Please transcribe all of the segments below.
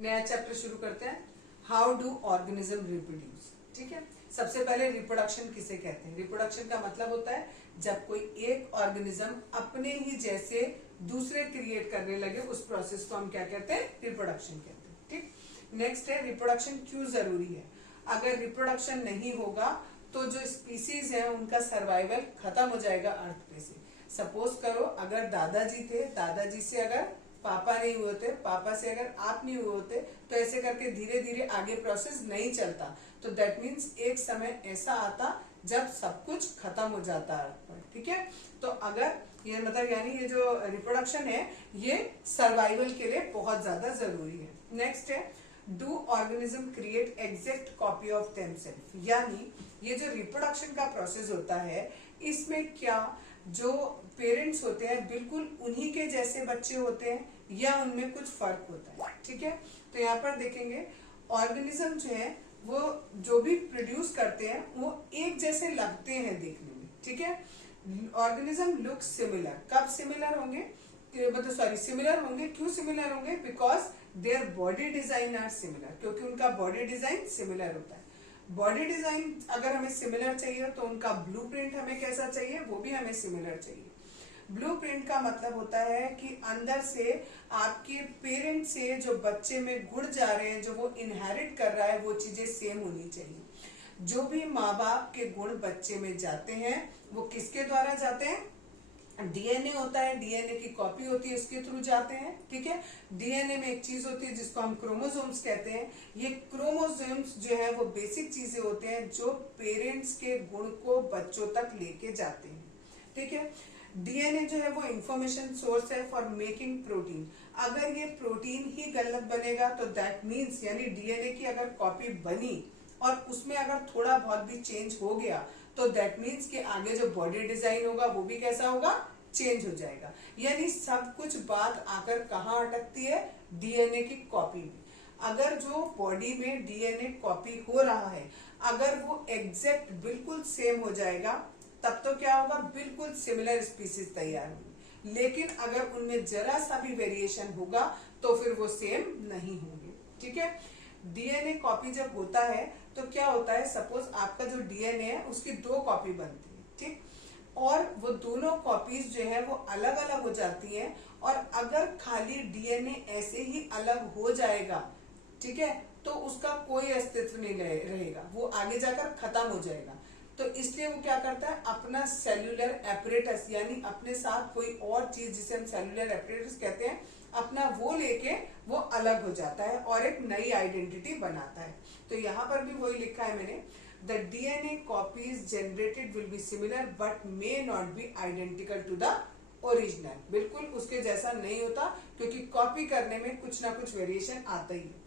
नया चैप्टर शुरू करते हैं। How do organism reproduce. ठीक है, सबसे पहले रिप्रोडक्शन किसे कहते हैं? रिप्रोडक्शन का मतलब होता है जब कोई एक ऑर्गेनिज्म अपने ही जैसे दूसरे क्रिएट करने लगे, उस प्रोसेस को हम क्या कहते हैं? रिप्रोडक्शन कहते हैं। ठीक, नेक्स्ट है रिप्रोडक्शन क्यों जरूरी है। अगर रिप्रोडक्शन नहीं होगा तो जो स्पीसीज है उनका सर्वाइवल खत्म हो जाएगा अर्थ पे से। सपोज करो अगर दादाजी थे, दादाजी से अगर पापा नहीं हुए थे, पापा से अगर आप नहीं हुए होते, तो ऐसे करके धीरे धीरे आगे प्रोसेस नहीं चलता। तो दैट मीन्स एक समय ऐसा आता जब सब कुछ खत्म हो जाता अर्थ पर। ठीक है, तो अगर ये मतलब यानी ये जो रिप्रोडक्शन है ये सर्वाइवल के लिए बहुत ज्यादा जरूरी है। नेक्स्ट है do organism create exact copy of themselves. यानी ये जो रिप्रोडक्शन का प्रोसेस होता है इसमें क्या जो पेरेंट्स होते हैं बिल्कुल उन्हीं के जैसे बच्चे होते हैं या उनमें कुछ फर्क होता है। ठीक है, तो यहाँ पर देखेंगे ऑर्गेनिज्म जो है वो जो भी प्रोड्यूस करते हैं वो एक जैसे लगते हैं देखने में। ठीक है, ऑर्गेनिज्म लुक सिमिलर। कब सिमिलर होंगे? मतलब सॉरी सिमिलर होंगे, क्यों सिमिलर होंगे? Because their body design are similar, क्योंकि उनका बॉडी डिजाइन सिमिलर होता है। बॉडी डिजाइन अगर हमें सिमिलर चाहिए तो उनका ब्लूप्रिंट हमें कैसा चाहिए? वो भी हमें सिमिलर चाहिए। ब्लूप्रिंट का मतलब होता है कि अंदर से आपके पेरेंट से जो बच्चे में गुण जा रहे हैं, जो वो इनहेरिट कर रहा है, वो चीजें सेम होनी चाहिए। जो भी माँ बाप के गुण बच्चे में जाते हैं वो किसके द्वारा जाते हैं? डीएनए होता है, डीएनए की कॉपी होती है, उसके थ्रू जाते हैं। ठीक है, डीएनए में एक चीज होती है जिसको हम क्रोमोसोम्स कहते हैं। ये क्रोमोसोम्स जो है वो बेसिक चीजें होते हैं जो पेरेंट्स के गुण को बच्चों तक लेके जाते हैं। ठीक है, डीएनए जो है वो इंफॉर्मेशन सोर्स है फॉर मेकिंग प्रोटीन। अगर ये प्रोटीन ही गलत बनेगा तो दैट मीन्स यानी डीएनए की अगर कॉपी बनी और उसमें अगर थोड़ा बहुत भी चेंज हो गया तो दैट मीन्स कि आगे जो बॉडी डिजाइन होगा वो भी कैसा होगा? चेंज हो जाएगा। यानी सब कुछ बात आकर कहाँ अटकती है? डीएनए की कॉपी में। अगर जो बॉडी में डीएनए कॉपी हो रहा है अगर वो एग्जैक्ट बिल्कुल सेम हो जाएगा तब तो क्या होगा? बिल्कुल सिमिलर स्पीसीज तैयार होंगी। लेकिन अगर उनमें जरा सा भी वेरिएशन होगा तो फिर वो सेम नहीं होंगे। ठीक है, डीएनए कॉपी जब होता है तो क्या होता है? सपोज आपका जो डीएनए है उसकी 2 कॉपी बनती है। ठीक, और वो दोनों कॉपीज जो है वो अलग अलग हो जाती हैं। और अगर खाली डीएनए ऐसे ही अलग हो जाएगा, ठीक है, तो उसका कोई अस्तित्व नहीं रहेगा, वो आगे जाकर खत्म हो जाएगा। तो इसलिए वो क्या करता है? अपना सेल्यूलर एपरेटस यानी अपने साथ कोई और चीज जिसे हम सेल्यूलर एपरेटस कहते हैं, अपना वो लेके वो अलग हो जाता है और एक नई आइडेंटिटी बनाता है। तो यहाँ पर भी वही लिखा है मैंने, the DNA copies generated will be similar but may not be identical to the original. बिल्कुल उसके जैसा नहीं होता क्योंकि कॉपी करने में कुछ ना कुछ वेरिएशन आता ही है।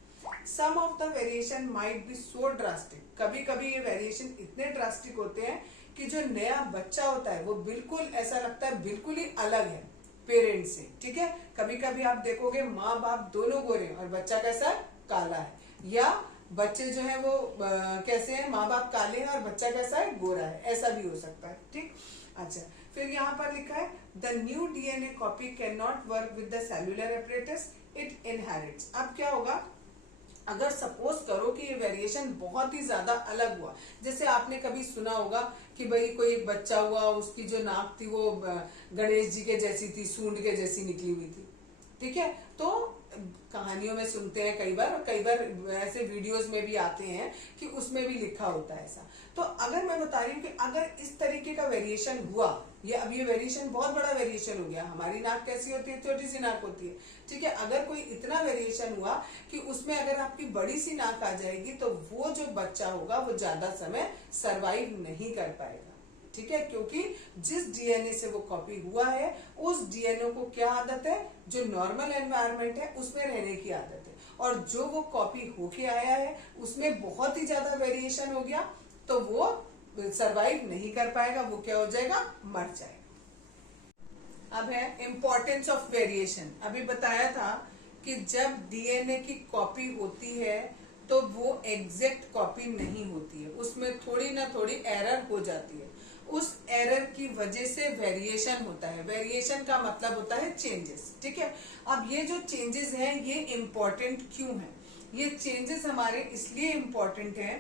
Some of the variation might be so drastic. कभी कभी ये वेरिएशन इतने ड्रास्टिक होते हैं कि जो नया बच्चा होता है वो बिल्कुल ऐसा लगता है बिल्कुल ही अलग है पेरेंट्स से। ठीक है, कभी कभी आप देखोगे माँ बाप दोनों गोरे और बच्चा कैसा है? काला है। या बच्चे जो है वो कैसे हैं? माँ बाप काले हैं और बच्चा कैसा है? गोरा है। ऐसा भी हो सकता है। ठीक, अच्छा, फिर यहाँ पर लिखा है the new DNA copy can not work with the cellular apparatus, it inherits. अब क्या होगा? अगर सपोज करो कि ये वेरिएशन बहुत ही ज्यादा अलग हुआ, जैसे आपने कभी सुना होगा कि भाई कोई एक बच्चा हुआ, उसकी जो नाक थी वो गणेश जी के जैसी थी, सूंड के जैसी निकली हुई थी। ठीक है, तो कहानियों में सुनते हैं कई बार, और कई बार ऐसे वीडियोस में भी आते हैं कि उसमें भी लिखा होता है ऐसा। तो अगर मैं बता रही हूँ कि अगर इस तरीके का वेरिएशन हुआ, ये अब ये वेरिएशन बहुत बड़ा वेरिएशन हो गया। हमारी नाक कैसी होती है? छोटी सी नाक होती है। ठीक है, अगर कोई इतना वेरिएशन हुआ कि उसमें अगर आपकी बड़ी सी नाक आ जाएगी तो वो जो बच्चा होगा वो ज्यादा समय सरवाइव नहीं कर पाएगा। ठीक है, क्योंकि जिस डीएनए से वो कॉपी हुआ है उस डीएनए को क्या आदत है? जो नॉर्मल एनवायरनमेंट है उसमें रहने की आदत है। और जो वो कॉपी होके आया है उसमें बहुत ही ज्यादा वेरिएशन हो गया तो वो सरवाइव नहीं कर पाएगा, वो क्या हो जाएगा? मर जाएगा। अब है इंपॉर्टेंस ऑफ वेरिएशन। अभी बताया था कि जब डीएनए की कॉपी होती है तो वो एग्जैक्ट कॉपी नहीं होती है, उसमें थोड़ी ना थोड़ी एरर हो जाती है। उस एरर की वजह से वेरिएशन होता है। वेरिएशन का मतलब होता है चेंजेस। ठीक है, अब ये जो चेंजेस हैं ये इंपॉर्टेंट क्यों है? ये चेंजेस हमारे इसलिए इम्पोर्टेंट हैं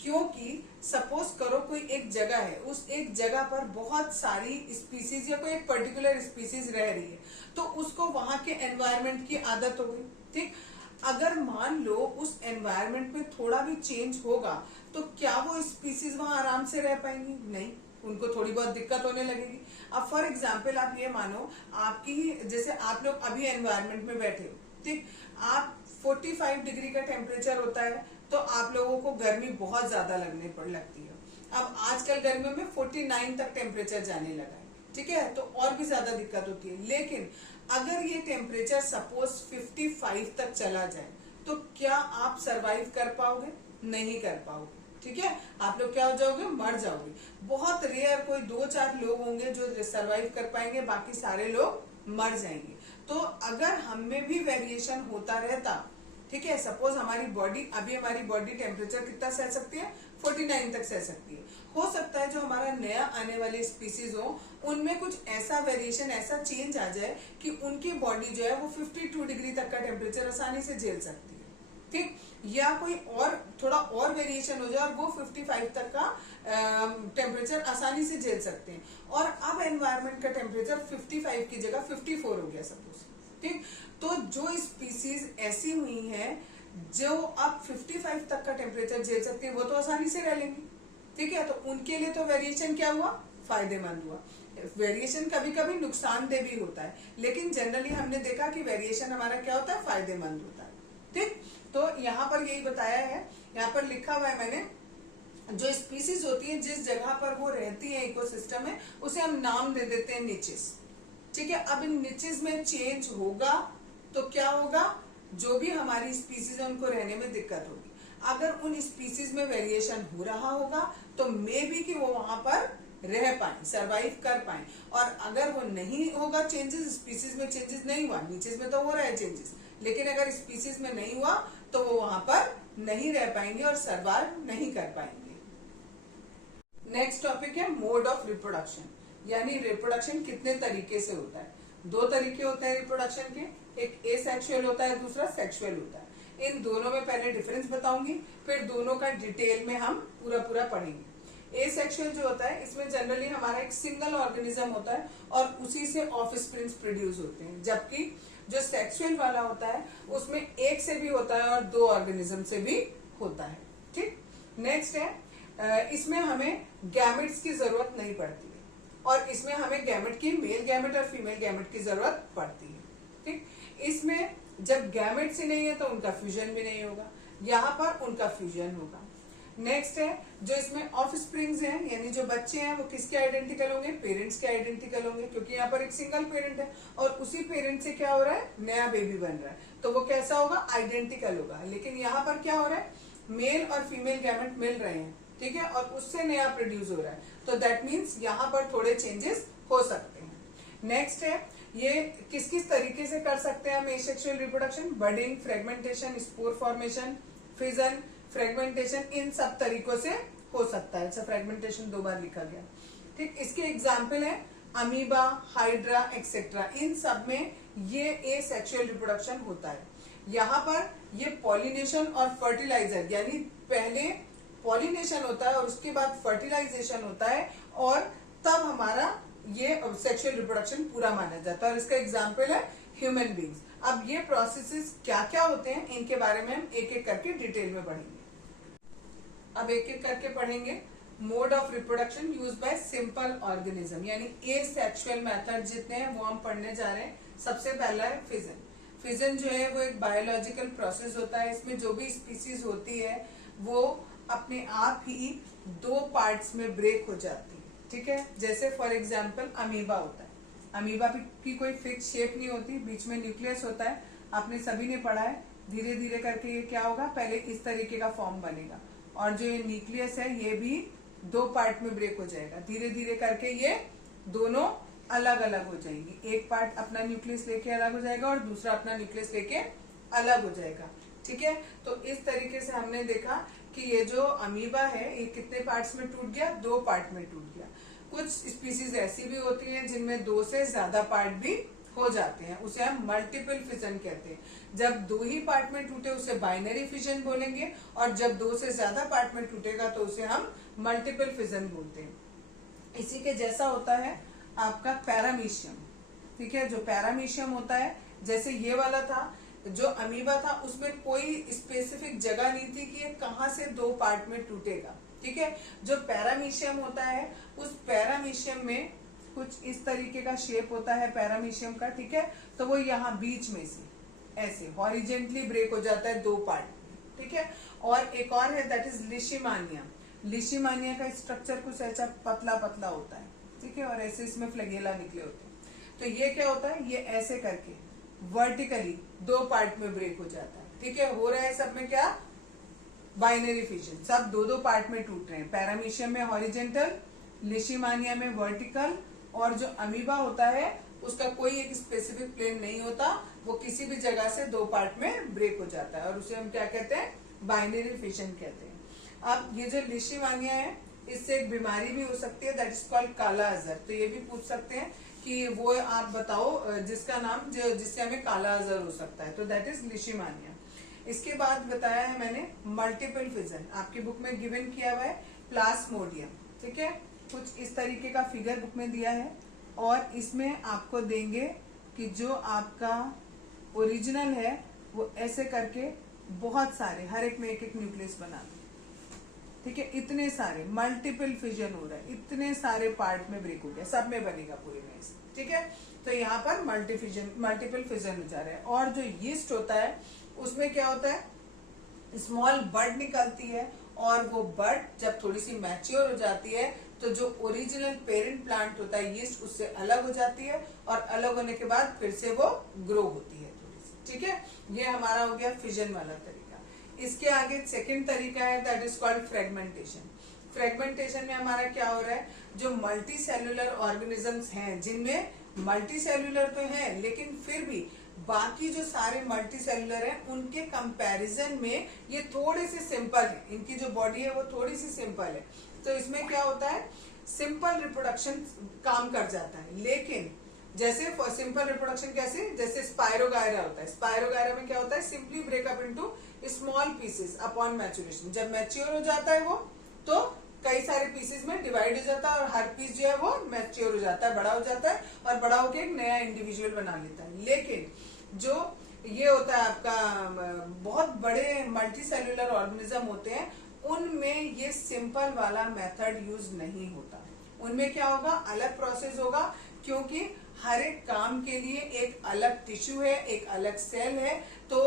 क्योंकि सपोज करो कोई एक जगह है, उस एक जगह पर बहुत सारी स्पीसीज या कोई एक पर्टिकुलर स्पीसीज रह रही है, तो उसको वहां के एनवायरनमेंट की आदत हो गई। ठीक, अगर मान लो उस एनवायरनमेंट में थोड़ा भी चेंज होगा तो क्या वो स्पीसीज वहां आराम से रह पाएंगी? नहीं, उनको थोड़ी बहुत दिक्कत होने लगेगी। अब फॉर एग्जाम्पल आप ये मानो, आपकी जैसे आप लोग अभी एनवायरनमेंट में बैठे हो, ठीक, आप 45 डिग्री का टेम्परेचर होता है तो आप लोगों को गर्मी बहुत ज्यादा लगती है। अब आजकल गर्मियों में 49 तक टेम्परेचर जाने लगा है, ठीक है, तो और भी ज्यादा दिक्कत होती है। लेकिन अगर ये टेम्परेचर सपोज 55 तक चला जाए तो क्या आप सरवाइव कर पाओगे? नहीं कर पाओगे। ठीक है, आप लोग क्या हो जाओगे? मर जाओगे। बहुत रेयर कोई 2-4 लोग होंगे जो सरवाइव कर पाएंगे, बाकी सारे लोग मर जाएंगे। तो अगर हम में भी वेरिएशन होता रहता, ठीक है, सपोज हमारी बॉडी, अभी हमारी बॉडी टेम्परेचर कितना सह सकती है? 49 तक सह सकती है। हो सकता है जो हमारा नया आने वाले स्पीसीज हो उनमें कुछ ऐसा वेरिएशन, ऐसा चेंज आ जाए कि उनकी बॉडी जो है वो 52 डिग्री तक का टेम्परेचर आसानी से झेल सकती है। ठीक, या कोई और थोड़ा और वेरिएशन हो जाए और वो 55 तक का टेम्परेचर आसानी से झेल सकते हैं, और अब एनवायरनमेंट का टेम्परेचर 55 की जगह 54 हो गया सपोज। ठीक, तो जो स्पीसीज ऐसी हुई हैं जो अब 55 तक का टेम्परेचर झेल सकती है वो तो आसानी से रह लेंगी। ठीक है, तो उनके लिए तो वेरिएशन क्या हुआ? फायदेमंद हुआ। वेरिएशन कभी कभी नुकसानदेह भी होता है, लेकिन जनरली हमने देखा कि वेरिएशन हमारा क्या होता है? फायदेमंद होता है। ठीक, तो यहाँ पर यही बताया है, यहाँ पर लिखा हुआ है मैंने, जो स्पीसीज होती है जिस जगह पर वो रहती है इकोसिस्टम में, उसे हम नाम दे देते हैं निचेस। ठीक है, अब इन निचेस में चेंज होगा तो क्या होगा? जो भी हमारी स्पीसीज है उनको रहने में दिक्कत होगी। अगर उन स्पीसीज में वेरिएशन हो रहा होगा तो मे बी कि वो वहां पर रह पाए, सरवाइव कर पाए। और अगर वो नहीं होगा चेंजेस, स्पीसीज में चेंजेस नहीं हुआ, नीचेस में तो हो रहा है चेंजेस, लेकिन अगर स्पीसीज में नहीं हुआ तो वो वहां पर नहीं रह पाएंगे और सर्वाइव नहीं कर पाएंगे। नेक्स्ट टॉपिक है मोड ऑफ रिप्रोडक्शन, यानी रिप्रोडक्शन कितने तरीके से होता है। 2 तरीके होते हैं रिप्रोडक्शन के, एक एसेक्सुअल होता है, दूसरा सेक्सुअल होता है। इन दोनों में पहले डिफरेंस बताऊंगी, फिर दोनों का डिटेल में हम पूरा पढ़ेंगे। एसेक्सुअल जो होता है इसमें जनरली हमारा एक सिंगल ऑर्गेनिज्म होता है और उसी से ऑफस्प्रिंग्स प्रोड्यूस होते हैं, जबकि जो सेक्सुअल वाला होता है उसमें एक से भी होता है और 2 ऑर्गेनिज्म से भी होता है। ठीक, नेक्स्ट है, इसमें हमें गैमेट्स की जरूरत नहीं पड़ती है, और इसमें हमें गैमेट की, मेल गैमेट और फीमेल गैमेट की जरूरत पड़ती है। ठीक, इसमें जब गैमेट्स ही नहीं है तो उनका फ्यूजन भी नहीं होगा, यहाँ पर उनका फ्यूजन होगा। नेक्स्ट है, जो इसमें ऑफस्प्रिंग्स हैं, यानी जो बच्चे हैं वो किसके आइडेंटिकल होंगे? पेरेंट्स के आइडेंटिकल होंगे, क्योंकि यहाँ पर एक सिंगल पेरेंट है और उसी पेरेंट से क्या हो रहा है? नया बेबी बन रहा है, तो वो कैसा होगा? आइडेंटिकल होगा। लेकिन यहाँ पर क्या हो रहा है? मेल और फीमेल गैमेट मिल रहे हैं, ठीक है, और उससे नया प्रोड्यूस हो रहा है, तो दैट मीन्स यहाँ पर थोड़े चेंजेस हो सकते हैं। नेक्स्ट है, ये किस किस तरीके से कर सकते हैं हम asexual reproduction? Budding, fragmentation, spore formation, fission, fragmentation, इन सब तरीकों से हो सकता है। अच्छा, फ्रेगमेंटेशन 2 बार लिखा गया। ठीक, इसके एग्जाम्पल है अमीबा, हाइड्रा एक्सेट्रा, इन सब में ये एसेक्सुअल रिप्रोडक्शन होता है। यहाँ पर ये पॉलिनेशन और फर्टिलाइजर, यानी पहले पॉलिनेशन होता है और उसके बाद फर्टिलाइजेशन होता है, और तब हमारा ये सेक्सुअल रिप्रोडक्शन पूरा माना जाता है, और इसका एग्जाम्पल है ह्यूमन बींग्स। अब ये प्रोसेसेस क्या क्या होते हैं इनके बारे में हम एक एक करके डिटेल में पढ़ेंगे। अब एक एक करके पढ़ेंगे। Mode of reproduction use by simple organism, यानी एसेक्सुअल मेथड जितने हैं वो हम पढ़ने जा रहे हैं। सबसे पहला है फिजन। फिजन जो है वो एक बायोलॉजिकल प्रोसेस होता है, इसमें जो भी स्पीसीज होती है वो अपने आप ही 2 पार्ट्स में ब्रेक हो जाती है। ठीक है, जैसे फॉर एग्जाम्पल अमीबा होता है। अमीबा की कोई फिक्स शेप नहीं होती, बीच में न्यूक्लियस होता है, आपने सभी ने पढ़ा है। धीरे धीरे करके ये क्या होगा? पहले इस तरीके का फॉर्म बनेगा, और जो ये न्यूक्लियस है ये भी 2 पार्ट में ब्रेक हो जाएगा। धीरे धीरे करके ये दोनों अलग अलग हो जाएंगी, एक पार्ट अपना न्यूक्लियस लेके अलग हो जाएगा और दूसरा अपना न्यूक्लियस लेके अलग हो जाएगा। ठीक है, तो इस तरीके से हमने देखा कि ये जो अमीबा है ये कितने पार्ट्स में टूट गया? 2 पार्ट में टूट गया। कुछ स्पीसीज ऐसी भी होती हैं जिनमें 2 से ज्यादा पार्ट भी हो जाते हैं, उसे हम मल्टीपल फिजन कहते हैं। जब दो ही पार्ट में टूटे उसे बाइनरी फिजन बोलेंगे, और जब दो से ज्यादा पार्ट में टूटेगा तो उसे हम मल्टीपल फिजन बोलते हैं। इसी के जैसा होता है आपका पैरामीशियम, ठीक है। जो पैरामीशियम होता है, जैसे ये वाला था, जो अमीबा था, उसमें कोई स्पेसिफिक जगह नहीं थी कि ये कहाँ से दो पार्ट में टूटेगा, ठीक है। जो पैरामीशियम होता है, उस पैरामीशियम में कुछ इस तरीके का शेप होता है पैरामीशियम का, ठीक है। तो वो यहाँ बीच में से ऐसे हॉरिजेंटली ब्रेक हो जाता है दो पार्ट, ठीक है। और एक और है, दैट इज लिशिमानिया। लिशिमानिया का स्ट्रक्चर कुछ ऐसा पतला पतला होता है, ठीक है, और ऐसे इसमें फ्लैगेला निकले होते हैं। तो ये क्या होता है, ये ऐसे करके वर्टिकली दो पार्ट में ब्रेक हो जाता है, ठीक है। हो रहा है सब में क्या, बाइनरी फिजन, सब दो दो पार्ट में टूट रहे हैं। पैरामीशियम में हॉरिजेंटल, लिशिमानिया में वर्टिकल, और जो अमीबा होता है उसका कोई एक स्पेसिफिक प्लेन नहीं होता, वो किसी भी जगह से दो पार्ट में ब्रेक हो जाता है, और उसे हम क्या कहते हैं, बाइनरी फिजन कहते हैं। अब ये जो लिशिमानिया है, इससे एक बीमारी भी हो सकती है, दैट इज कॉल्ड काला अजहर। तो ये भी पूछ सकते हैं कि वो आप बताओ जिसका नाम, जो जिससे हमें काला अजहर हो सकता है, तो दैट इज लिशिमानिया। इसके बाद बताया है मैंने मल्टीपल फिजन, आपकी बुक में गिवन किया हुआ है प्लाज्मोडियम, ठीक है। कुछ इस तरीके का फिगर बुक में दिया है, और इसमें आपको देंगे कि जो आपका ओरिजिनल है वो ऐसे करके बहुत सारे, हर एक में एक एक न्यूक्लियस बना दो, ठीक है। इतने सारे मल्टीपल फिजन हो रहा है, इतने सारे पार्ट में ब्रेक हो गया, सब में बनेगा पूरे में, ठीक है। तो यहाँ पर मल्टीपल फिजन हो जा रहा है। और जो यीस्ट होता है, उसमें क्या होता है, स्मॉल बड निकलती है, और वो बड जब थोड़ी सी मैच्योर हो जाती है तो जो ओरिजिनल पेरेंट प्लांट होता है यीस्ट, उससे अलग हो जाती है, और अलग होने के बाद फिर से वो ग्रो होती है थोड़ी सी, ठीक है। ये हमारा हो गया फिजन वाला तरीका। इसके आगे सेकंड तरीका है, that is called fragmentation. Fragmentation में हमारा क्या हो रहा है, जो मल्टी सेल्यूलर ऑर्गेनिजम्स हैं, जिनमें मल्टी सेल्यूलर तो है लेकिन फिर भी बाकी जो सारे मल्टी सेल्यूलर हैं उनके कंपैरिजन में ये थोड़े से सिंपल है, इनकी जो बॉडी है वो थोड़ी सी सिंपल है। तो इसमें क्या होता है, सिंपल रिप्रोडक्शन काम कर जाता है। लेकिन जैसे सिंपल रिप्रोडक्शन कैसे, जैसे स्पायरोगायरा होता है, स्पायरोगायरा में क्या होता है, simply breakup into small pieces upon maturation. जब मैच्योर हो जाता है वो, तो कई सारे पीसेस में डिवाइड हो जाता है, और हर पीस जो है वो मैच्योर हो जाता है, बड़ा हो जाता है, और बड़ा होकर एक नया इंडिविजुअल बना लेता है। लेकिन जो ये होता है आपका बहुत बड़े मल्टी सेल्यूलर ऑर्गेनिज्म होते हैं, उनमें ये सिंपल वाला मेथड यूज नहीं होता। उनमें क्या होगा, अलग प्रोसेस होगा, क्योंकि हर एक काम के लिए एक अलग टिश्यू है, एक अलग सेल है। तो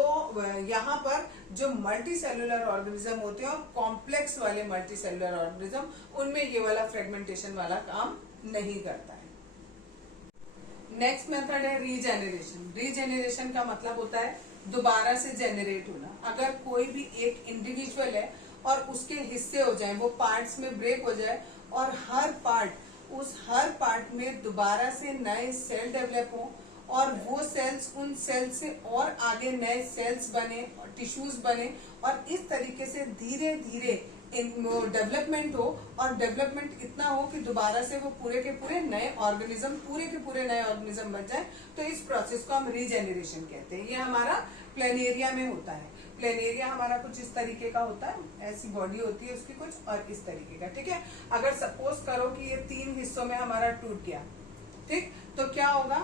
यहाँ पर जो मल्टी सेल्यूलर ऑर्गेनिज्म होते हैं, कॉम्प्लेक्स वाले मल्टी सेल्यूलर ऑर्गेनिज्म, उनमें ये वाला फ्रेगमेंटेशन वाला काम नहीं करता है। नेक्स्ट मेथड है रीजेनरेशन। रीजेनरेशन का मतलब होता है दोबारा से जेनरेट होना। अगर कोई भी एक इंडिविजुअल है और उसके हिस्से हो जाए, वो पार्ट्स में ब्रेक हो जाए, और हर पार्ट में दोबारा से नए सेल डेवलप हो, और वो सेल्स उन सेल से और आगे नए सेल्स बने, टिश्यूज बने, और इस तरीके से धीरे धीरे डेवलपमेंट हो, और डेवलपमेंट इतना हो कि दोबारा से वो पूरे के पूरे नए ऑर्गेनिज्म बन जाए, तो इस प्रोसेस को हम रीजेनरेशन कहते हैं। ये हमारा प्लेनेरिया में होता है। प्लेनेरिया हमारा कुछ इस तरीके का होता है, ऐसी बॉडी होती है उसकी कुछ, और इस तरीके का, ठीक है। अगर सपोज करो कि ये 3 हिस्सों में हमारा टूट गया, ठीक, तो क्या होगा,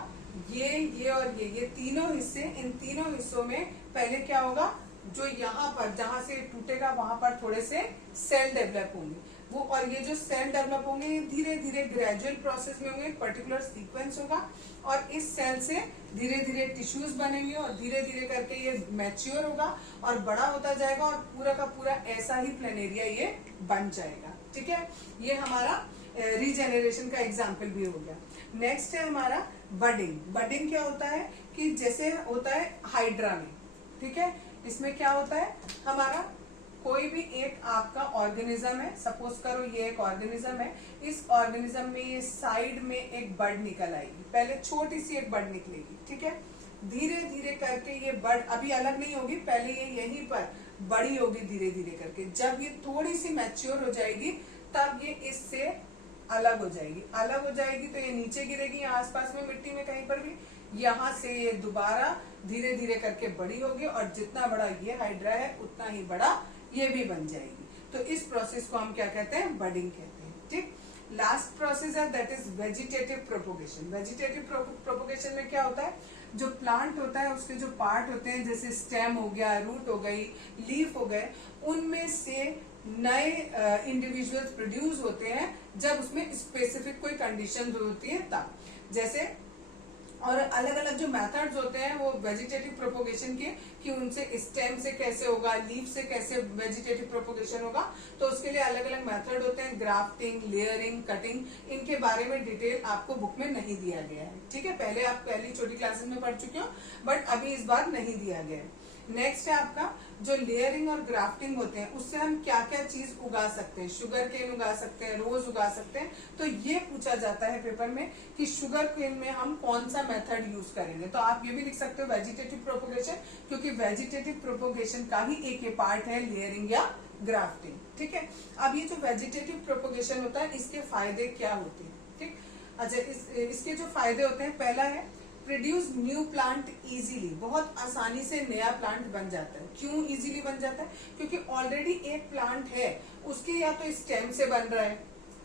ये और ये तीनों हिस्से, इन तीनों हिस्सों में पहले क्या होगा, जो यहाँ पर जहां से टूटेगा वहां पर थोड़े से सेल डेवलप होंगे वो, और ये जो सेल डेवलप होंगे ये धीरे धीरे ग्रेजुअल प्रोसेस में होंगे, एक पर्टिकुलर सीक्वेंस होगा, और इस सेल से धीरे धीरे टिश्यूज बनेंगे, और धीरे धीरे करके ये मैच्योर होगा और बड़ा होता जाएगा, और पूरा का पूरा ऐसा ही प्लेनेरिया ये बन जाएगा, ठीक है। ये हमारा रीजेनरेशन का एग्जाम्पल भी हो गया। नेक्स्ट है हमारा बडिंग। बडिंग क्या होता है कि जैसे होता है हाइड्रा में, ठीक है, इसमें क्या होता है, हमारा कोई भी एक आपका ऑर्गेनिज्म है, सपोज करो ये एक ऑर्गेनिज्म है, इस ऑर्गेनिज्म में ये साइड में एक बड निकल आएगी, पहले छोटी सी एक बड निकलेगी, ठीक है। धीरे धीरे करके ये बड अभी अलग नहीं होगी, पहले ये यहीं पर बड़ी होगी धीरे धीरे करके। जब ये थोड़ी सी मैच्योर हो जाएगी तब ये इससे अलग हो जाएगी तो ये नीचे गिरेगी, आसपास में मिट्टी में कहीं पर भी, यहाँ से ये दोबारा धीरे धीरे करके बड़ी होगी और जितना बड़ा ये हाइड्रा है उतना ही बड़ा ये भी बन जाएगी। तो इस प्रोसेस को हम क्या कहते हैं, बडिंग कहते हैं। ठीक, लास्ट प्रोसेस है that is vegetative propagation. Vegetative propagation में क्या होता है, जो प्लांट होता है उसके जो पार्ट होते हैं जैसे स्टेम हो गया, रूट हो गई, लीफ हो गए, उनमें से नए इंडिविजुअल्स प्रोड्यूस होते हैं जब उसमें स्पेसिफिक कोई कंडीशन होती है तब। जैसे और अलग अलग जो मेथड्स होते हैं वो वेजिटेटिव प्रोपोगेशन के, कि उनसे स्टेम से कैसे होगा, लीफ से कैसे वेजिटेटिव प्रोपोगेशन होगा, तो उसके लिए अलग अलग मेथड होते हैं, ग्राफ्टिंग, लेयरिंग, कटिंग। इनके बारे में डिटेल आपको बुक में नहीं दिया गया है। ठीक है, पहले आप पहली छोटी क्लासेस में पढ़ चुके हो, बट अभी इस बार नहीं दिया गया है। नेक्स्ट है आपका जो लेयरिंग और ग्राफ्टिंग होते हैं, उससे हम क्या क्या चीज उगा सकते हैं, शुगर केन उगा सकते हैं, रोज उगा सकते हैं। तो ये पूछा जाता है पेपर में कि शुगर केन में हम कौन सा मेथड यूज करेंगे। तो आप ये भी लिख सकते हो वेजिटेटिव प्रोपोगेशन, क्योंकि वेजिटेटिव प्रोपोगेशन का ही एक ये पार्ट है लेयरिंग या ग्राफ्टिंग। ठीक है, अब ये जो वेजिटेटिव प्रोपोगेशन होता है इसके फायदे क्या होते हैं। ठीक, अच्छा इसके जो फायदे होते हैं, पहला है प्रोड्यूस न्यू प्लांट इजीली, बहुत आसानी से नया प्लांट बन जाता है। क्यों इजीली बन जाता है, क्योंकि ऑलरेडी एक प्लांट है, उसके या तो स्टेम से बन रहा है,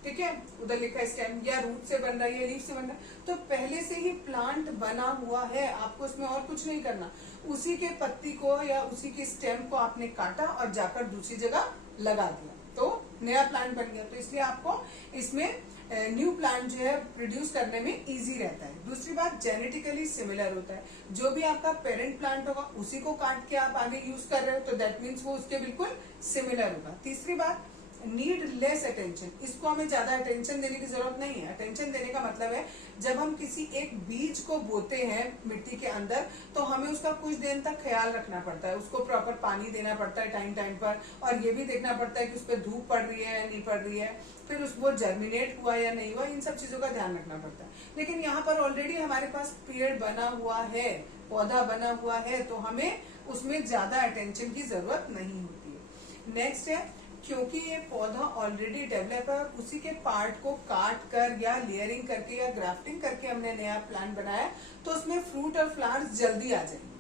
ठीक है, उधर लिखा है स्टेम, या रूट से बन रहा है या लीफ से बन रहा है, तो पहले से ही प्लांट बना हुआ है, आपको इसमें और कुछ नहीं करना। उसी के पत्ती को या उसी के स्टेम को आपने काटा और जाकर दूसरी जगह लगा दिया, तो नया प्लांट बन गया। तो इसलिए आपको इसमें न्यू प्लांट जो है प्रोड्यूस करने में इजी रहता है। दूसरी बात, जेनेटिकली सिमिलर होता है, जो भी आपका पेरेंट प्लांट होगा उसी को काट के आप आगे यूज कर रहे हो, तो दैट मीन्स वो उसके बिल्कुल सिमिलर होगा। तीसरी बात, नीड लेस अटेंशन, इसको हमें ज्यादा अटेंशन देने की जरूरत नहीं है। अटेंशन देने का मतलब है जब हम किसी एक बीज को बोते हैं मिट्टी के अंदर, तो हमें उसका कुछ दिन तक ख्याल रखना पड़ता है, उसको प्रॉपर पानी देना पड़ता है टाइम टाइम पर, और ये भी देखना पड़ता है कि उस पर धूप पड़ रही है या नहीं पड़ रही है, फिर वो जर्मिनेट हुआ या नहीं हुआ, इन सब चीजों का ध्यान रखना पड़ता है। लेकिन यहाँ पर ऑलरेडी हमारे पास पेड़ बना हुआ है, पौधा बना हुआ है, तो हमें उसमें ज्यादा अटेंशन की जरूरत नहीं होती है। नेक्स्ट है, क्योंकि ये पौधा ऑलरेडी डेवलप है, उसी के पार्ट को काट कर या लेयरिंग करके या ग्राफ्टिंग करके हमने नया प्लांट बनाया, तो उसमें फ्रूट और फ्लावर्स जल्दी आ जाएंगे।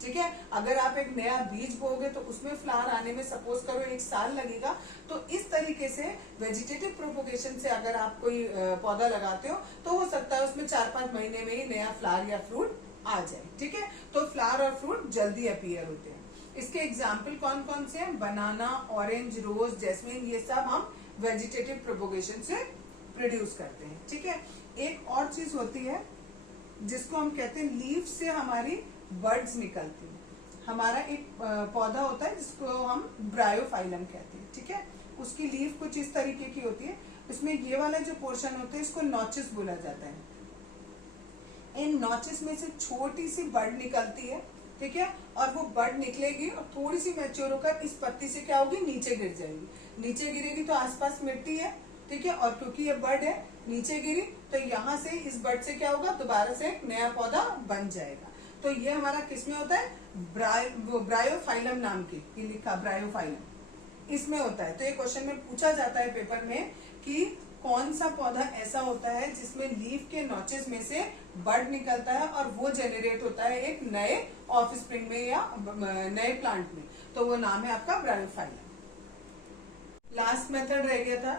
ठीक है, अगर आप एक नया बीज बोगे तो उसमें फ्लावर आने में सपोज करो 1 साल लगेगा, तो इस तरीके से वेजिटेटिव प्रोपोगेशन से अगर आप कोई पौधा लगाते हो तो हो सकता है उसमें 4-5 महीने में ही नया फ्लावर या फ्रूट आ जाए। ठीक है, तो फ्लावर और फ्रूट जल्दी अपीयर होते हैं। इसके एग्जाम्पल कौन कौन से हैं, बनाना, ऑरेंज, रोज, जैस्मिन, ये सब हम वेजिटेटिव प्रोपोगेशन से प्रोड्यूस करते हैं। ठीक है, एक और चीज होती है जिसको हम कहते हैं लीफ से हमारी बर्ड्स निकलती हैं। हमारा एक पौधा होता है जिसको हम ब्रायोफाइलम कहते हैं। ठीक है, उसकी लीफ कुछ इस तरीके की होती है, उसमें ये वाला जो पोर्शन होता है इसको नॉचेस बोला जाता है। इन नॉचेस में से छोटी सी बर्ड निकलती है, ठीक है, और वो बर्ड निकलेगी और थोड़ी सी मैच्योर होकर इस पत्ती से क्या होगी, नीचे गिर जाएगी। नीचे गिरेगी तो आसपास मिट्टी है, ठीक है, और क्योंकि ये बर्ड है नीचे गिरी, तो यहाँ से इस बर्ड से क्या होगा, दोबारा से एक नया पौधा बन जाएगा। तो ये हमारा किसमें होता है, ब्रायोफाइलम नाम की, ये लिखा ब्रायोफाइलम, इसमें होता है। तो ये क्वेश्चन में पूछा जाता है पेपर में कि कौन सा पौधा ऐसा होता है जिसमें लीफ के नॉचेस में से बर्ड निकलता है और वो जेनरेट होता है एक नए ऑफस्प्रिंग में या नए प्लांट में, तो वो नाम है आपका ब्रायोफाइलम। लास्ट मेथड रह गया था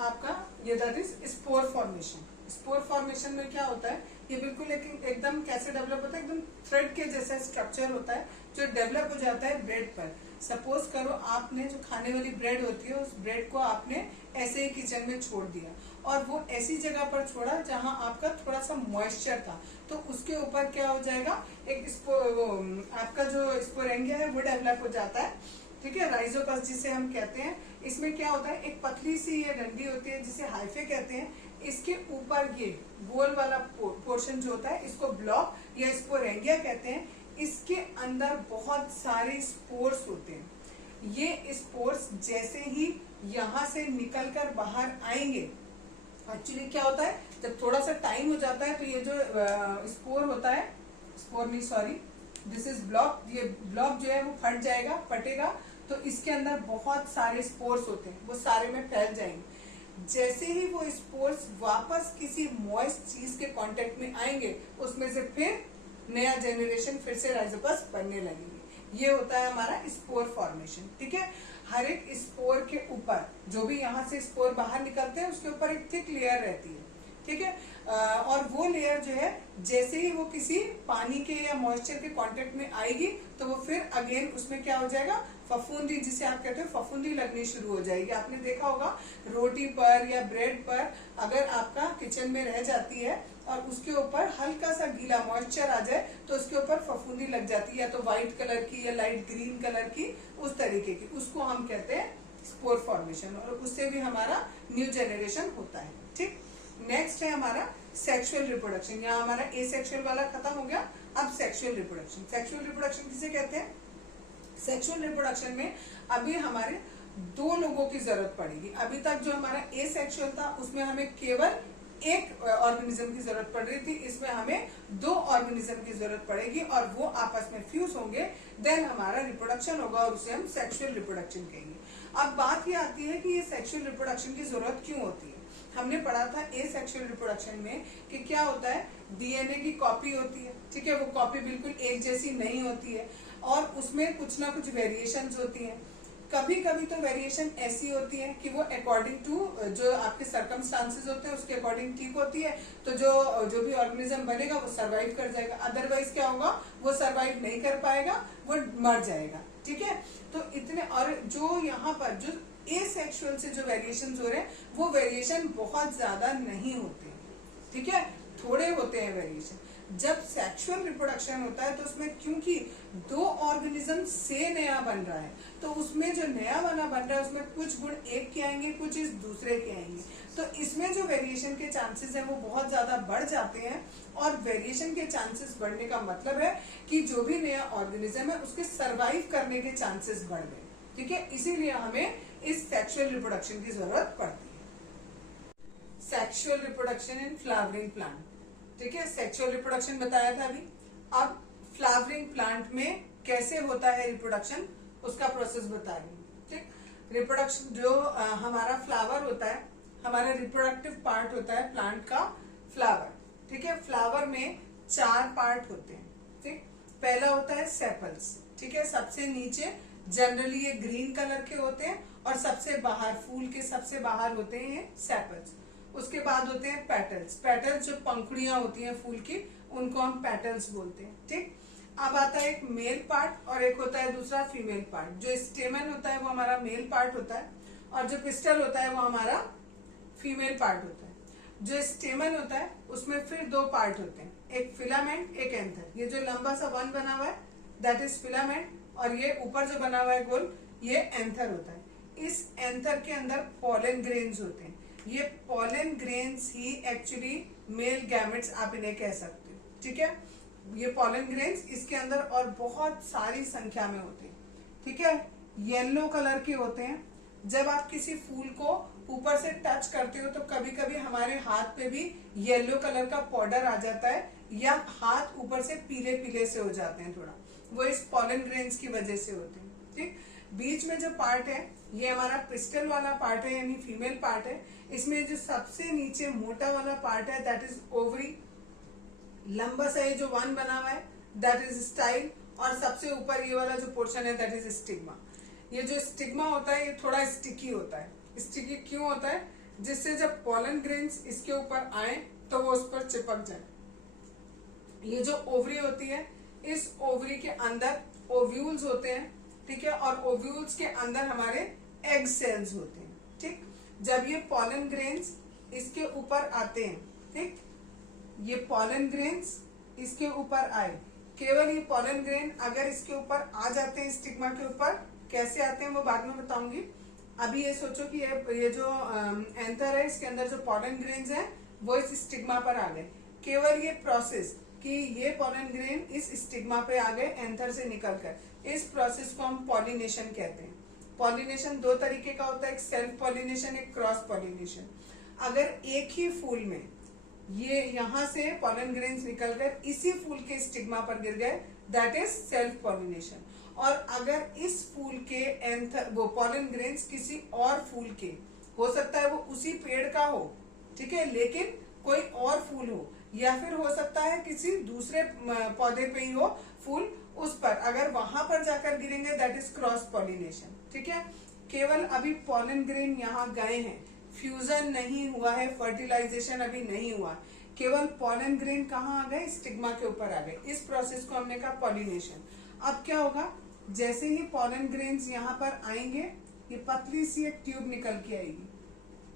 आपका, ये that is spore formation. Spore formation में क्या होता है, ये बिल्कुल एकदम कैसे डेवलप होता है, एकदम थ्रेड के जैसा स्ट्रक्चर होता है जो डेवलप हो जाता है ब्रेड पर। सपोज करो आपने जो खाने वाली ब्रेड होती है उस ब्रेड को आपने ऐसे ही किचन में छोड़ दिया, और वो ऐसी जगह पर छोड़ा जहां आपका थोड़ा सा मॉइस्चर था, तो उसके ऊपर क्या हो जाएगा, एक आपका जो स्पोरेंगिया है वो डेवलप हो जाता है। ठीक है, राइजोपस जिसे हम कहते हैं। इसमें क्या होता है, एक पतली सी ये डंडी होती है जिसे हाइफे कहते हैं, इसके ऊपर ये गोल वाला पोर्शन जो होता है इसको ब्लॉक या स्पोरेंगिया कहते हैं। इसके अंदर बहुत सारे स्पोर्स होते हैं। ये स्पोर्स जैसे ही यहाँ से निकलकर बाहर आएंगे, एक्चुअली क्या होता है, जब थोड़ा सा टाइम हो जाता है तो ये जो स्पोर होता है, स्पोर नहीं सॉरी, दिस इज ब्लॉक, ये ब्लॉक जो है वो फट जाएगा, फटेगा, तो इसके अंदर बहुत सारे स्पोर्स होते हैं, वो सारे में फैल जाएंगे। जैसे ही वो स्पोर्स वापस किसी मॉइस्ट चीज के कांटेक्ट में आएंगे, उसमें से फिर नया जेनरेशन फिर से राइजोपस बनने लगेगी। ये होता है हमारा स्पोर फॉर्मेशन। ठीक है, हर एक स्पोर के ऊपर जो भी यहाँ से स्पोर बाहर निकलते हैं उसके ऊपर एक थिक लेयर रहती है। ठीक है, और वो लेयर जो है जैसे ही वो किसी पानी के या मॉइस्चर के कांटेक्ट में आएगी तो वो फिर अगेन उसमें क्या हो जाएगा, फफूंदी, जिसे आप कहते हो फफूंदी लगनी शुरू हो जाएगी। आपने देखा होगा रोटी पर या ब्रेड पर अगर आपका किचन में रह जाती है और उसके ऊपर हल्का सा गीला मॉइस्चर आ जाए तो उसके ऊपर फफूंदी लग जाती है, या तो व्हाइट कलर की या लाइट ग्रीन कलर की, उस तरीके की, उसको हम कहते हैं स्पोर फॉर्मेशन, और उससे भी हमारा न्यू जेनरेशन होता है। ठीक, नेक्स्ट है हमारा सेक्सुअल रिप्रोडक्शन। यहाँ हमारा एसेक्सुअल वाला खत्म हो गया, अब सेक्सुअल रिप्रोडक्शन। सेक्सुअल रिप्रोडक्शन किसे कहते हैं? सेक्सुअल रिप्रोडक्शन में अभी हमारे दो लोगों की जरूरत पड़ेगी। अभी तक जो हमारा एसेक्सुअल था उसमें हमें केवल एक ऑर्गेनिज्म की जरूरत पड़ रही थी, इसमें हमें दो ऑर्गेनिज्म की जरूरत पड़ेगी और वो आपस में फ्यूज होंगे, देन हमारा रिप्रोडक्शन होगा और उसे हम सेक्सुअल रिप्रोडक्शन कहेंगे। अब बात ये आती है कि ये सेक्सुअल रिप्रोडक्शन की जरूरत क्यों होती है। हमने पढ़ा था एसेक्सुअल रिप्रोडक्शन में कि क्या होता है, डीएनए की कॉपी होती है। ठीक है, वो कॉपी बिल्कुल एक जैसी नहीं होती है और उसमें कुछ ना कुछ वेरिएशंस होती हैं। कभी कभी तो वेरिएशन ऐसी होती है कि वो अकॉर्डिंग टू जो आपके सर्कमस्टांसेस होते हैं उसके अकॉर्डिंग ठीक होती है, तो जो भी ऑर्गेनिज्म बनेगा वो सरवाइव कर जाएगा। अदरवाइज क्या होगा, वो सरवाइव नहीं कर पाएगा, वो मर जाएगा। ठीक है, तो इतने, और जो यहाँ पर जो एसेक्सुअल से जो वेरिएशंस हो रहे हैं वो वेरिएशन बहुत ज्यादा नहीं होते। ठीक है, थोड़े होते हैं वेरिएशन। जब सेक्सुअल रिप्रोडक्शन होता है तो उसमें क्योंकि दो ऑर्गेनिज्म से नया बन रहा है तो उसमें जो नया बना बन रहा है उसमें कुछ गुण एक के आएंगे, कुछ इस दूसरे के आएंगे, तो इसमें जो वेरिएशन के चांसेस हैं वो बहुत ज्यादा बढ़ जाते हैं। और वेरिएशन के चांसेस बढ़ने का मतलब है कि जो भी नया ऑर्गेनिज्म है उसके सर्वाइव करने के चांसेस बढ़ गए। ठीक है, इसीलिए हमें इस सेक्सुअल रिप्रोडक्शन की जरूरत पड़ती है। Sexual reproduction in flowering plant. ठीक है, सेक्सुअल रिप्रोडक्शन बताया था अभी। अब फ्लावरिंग प्लांट में कैसे होता है रिप्रोडक्शन, उसका प्रोसेस बताएंगे। ठीक, रिप्रोडक्शन जो हमारा फ्लावर होता है, हमारा रिप्रोडक्टिव पार्ट होता है प्लांट का फ्लावर। ठीक है, फ्लावर में 4 पार्ट होते हैं। ठीक, पहला होता है सेपल्स। ठीक है, सबसे नीचे जनरली ये ग्रीन कलर के होते हैं और सबसे बाहर, फूल के सबसे बाहर होते हैं सेपल्स। उसके बाद होते हैं पेटल्स। पेटल्स जो पंखुड़ियां होती हैं फूल की, उनको हम पेटल्स बोलते हैं। ठीक, अब आता है एक मेल पार्ट और एक होता है दूसरा फीमेल पार्ट। जो स्टेमन होता है वो हमारा मेल पार्ट होता है और जो पिस्टल होता है वो हमारा फीमेल पार्ट होता है। जो स्टेमन होता है उसमें फिर 2 पार्ट होते हैं, एक फिलामेंट, एक एंथर। ये जो लंबा सा 1 बना हुआ है दैट इज फिलामेंट, और ये ऊपर जो बना हुआ है गोल, ये एंथर होता है। इस एंथर के अंदर पॉलन ग्रेन्स होते हैं। ये पॉलन ग्रेन्स ही एक्चुअली मेल गैमेट्स आप इन्हें कह सकते हो। ठीक है, ये पॉलन ग्रेन्स इसके अंदर और बहुत सारी संख्या में होते हैं। ठीक है, येलो कलर के होते हैं। जब आप किसी फूल को ऊपर से टच करते हो तो कभी कभी हमारे हाथ पे भी येलो कलर का पाउडर आ जाता है या हाथ ऊपर से पीले पीले से हो जाते हैं थोड़ा, वो इस पॉलन ग्रेन्स की वजह से होते हैं। ठीक, बीच में जो पार्ट है ये हमारा पिस्टल वाला पार्ट है, यानी फीमेल पार्ट है। इसमें जो सबसे नीचे मोटा वाला पार्ट है दैट इज ओवरी। लंबा सा ये जो 1 बना हुआ है दैट इज स्टाइल, और सबसे ऊपर ये वाला जो पोर्शन है दैट इज स्टिग्मा। ये जो स्टिग्मा होता है ये थोड़ा स्टिकी होता है। स्टिकी क्यों होता है? जिससे जब पॉलन ग्रेन्स इसके ऊपर आए तो वो उस पर चिपक जाए। ये जो ओवरी होती है, इस ओवरी के अंदर ओव्यूल्स होते हैं। ठीक है, और ओव्यूल्स के अंदर हमारे एग सेल्स होते हैं। ठीक, जब ये पॉलन ग्रेन्स इसके ऊपर आते हैं, ठीक, ये पॉलन ग्रेन्स इसके ऊपर आए, केवल ये पॉलन ग्रेन अगर इसके ऊपर आ जाते हैं स्टिग्मा के ऊपर, कैसे आते हैं वो बाद में बताऊंगी। अभी ये सोचो कि ये जो एंथर है इसके अंदर जो पॉलन ग्रेन्स हैं वो इस स्टिग्मा पर आ गए। केवल ये प्रोसेस कि ये पॉलन ग्रेन इस स्टिग्मा पे आ गए एंथर से निकलकर, इस प्रोसेस को हम पॉलिनेशन कहते हैं। पॉलिनेशन 2 तरीके का होता है, एक सेल्फ पॉलिनेशन, एक क्रॉस पॉलिनेशन। अगर एक ही फूल में ये यहाँ से पॉलन ग्रेन्स निकलकर इसी फूल के स्टिग्मा पर गिर गए दैट इज सेल्फ पॉलिनेशन। और अगर इस फूल के एंथर वो पॉलन ग्रेन्स किसी और फूल के, हो सकता है वो उसी पेड़ का हो, ठीक है, लेकिन कोई और फूल हो, या फिर हो सकता है किसी दूसरे पौधे पे ही हो फूल, उस पर अगर वहां पर जाकर गिरेंगे दैट इज क्रॉस पॉलिनेशन। ठीक है, केवल अभी पॉलन ग्रेन यहाँ गए हैं, फ्यूजन नहीं हुआ है, फर्टिलाइजेशन अभी नहीं हुआ, केवल पॉलन ग्रेन कहाँ आ गए, स्टिग्मा के ऊपर आ गए। इस प्रोसेस को हमने कहा पॉलिनेशन। अब क्या होगा, जैसे ही पॉलन ग्रेन्स यहाँ पर आएंगे, ये पतली सी एक ट्यूब निकल के आएगी।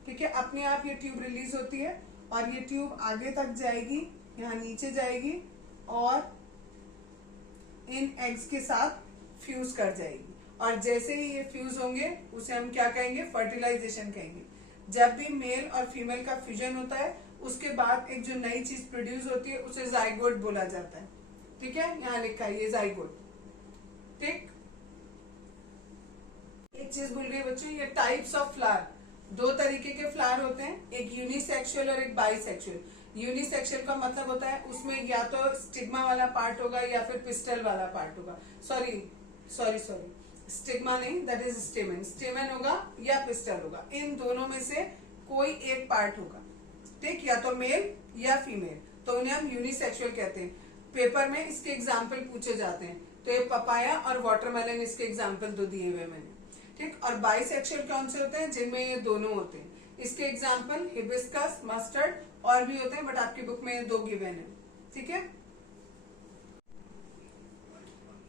ठीक है, अपने आप ये ट्यूब रिलीज होती है और ये ट्यूब आगे तक जाएगी, यहाँ नीचे जाएगी और इन एग्स के साथ फ्यूज कर जाएगी। और जैसे ही ये फ्यूज होंगे उसे हम क्या कहेंगे, फर्टिलाइजेशन कहेंगे। जब भी मेल और फीमेल का फ्यूजन होता है उसके बाद एक जो नई चीज प्रोड्यूस होती है उसे जाइगोट बोला जाता है। ठीक है, यहाँ लिखा है ये जाइगोट। ठीक, एक चीज भूल गई बच्चों, ये टाइप्स ऑफ फ्लावर, दो तरीके के फ्लावर होते हैं, एक यूनिसेक्सुअल और एक बाइसेक्सुअल। यूनिसेक्सुअल का मतलब होता है उसमें या तो स्टिग्मा वाला पार्ट होगा या फिर पिस्टल वाला पार्ट होगा। सॉरी स्टिग्मा नहीं, दैट इज स्टेमन। स्टेमन होगा या पिस्टल होगा, इन दोनों में से कोई एक पार्ट होगा। ठीक, या तो मेल या फीमेल, तो उन्हें हम यूनिसेक्सुअल कहते हैं। पेपर में इसके एग्जाम्पल पूछे जाते हैं, तो ये पपाया और वाटरमेलन इसके एग्जाम्पल दो दिए हुए मैंने। ठीक, और बाइसेक्सुअल कौन से होते हैं, जिनमें ये दोनों होते हैं। इसके एग्जाम्पल हिबिस्कस, मस्टर्ड और भी होते हैं, बट आपकी बुक में ये दो गिवन है। ठीक है,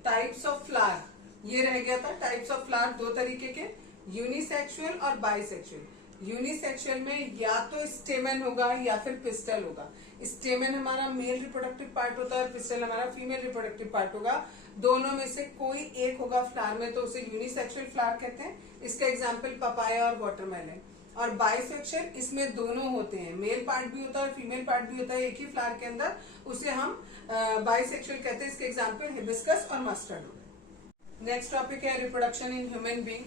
टाइप्स ऑफ फ्लावर ये रह गया था। टाइप्स ऑफ फ्लावर दो तरीके के, यूनिसेक्सुअल और बाइसेक्सुअल। यूनिसेक्सुअल में या तो स्टेमन होगा या फिर पिस्टल होगा। स्टेमन हमारा मेल रिप्रोडक्टिव पार्ट होता है और पिस्टल हमारा फीमेल रिप्रोडक्टिव पार्ट होगा। दोनों में से कोई एक होगा फ्लावर में, तो उसे यूनिसेक्सुअल फ्लावर कहते हैं। इसका एग्जाम्पल पपाया और वाटरमेलन। और बाइसेक्सुअल, इसमें दोनों होते हैं, मेल पार्ट भी होता है और फीमेल पार्ट भी होता है एक ही फ्लावर के अंदर, उसे हम बाइसेक्सुअल कहते हैं। इसके एग्जाम्पल हिबिस्कस और मस्टर्ड हो गए। नेक्स्ट टॉपिक है रिप्रोडक्शन इन ह्यूमन बीइंग।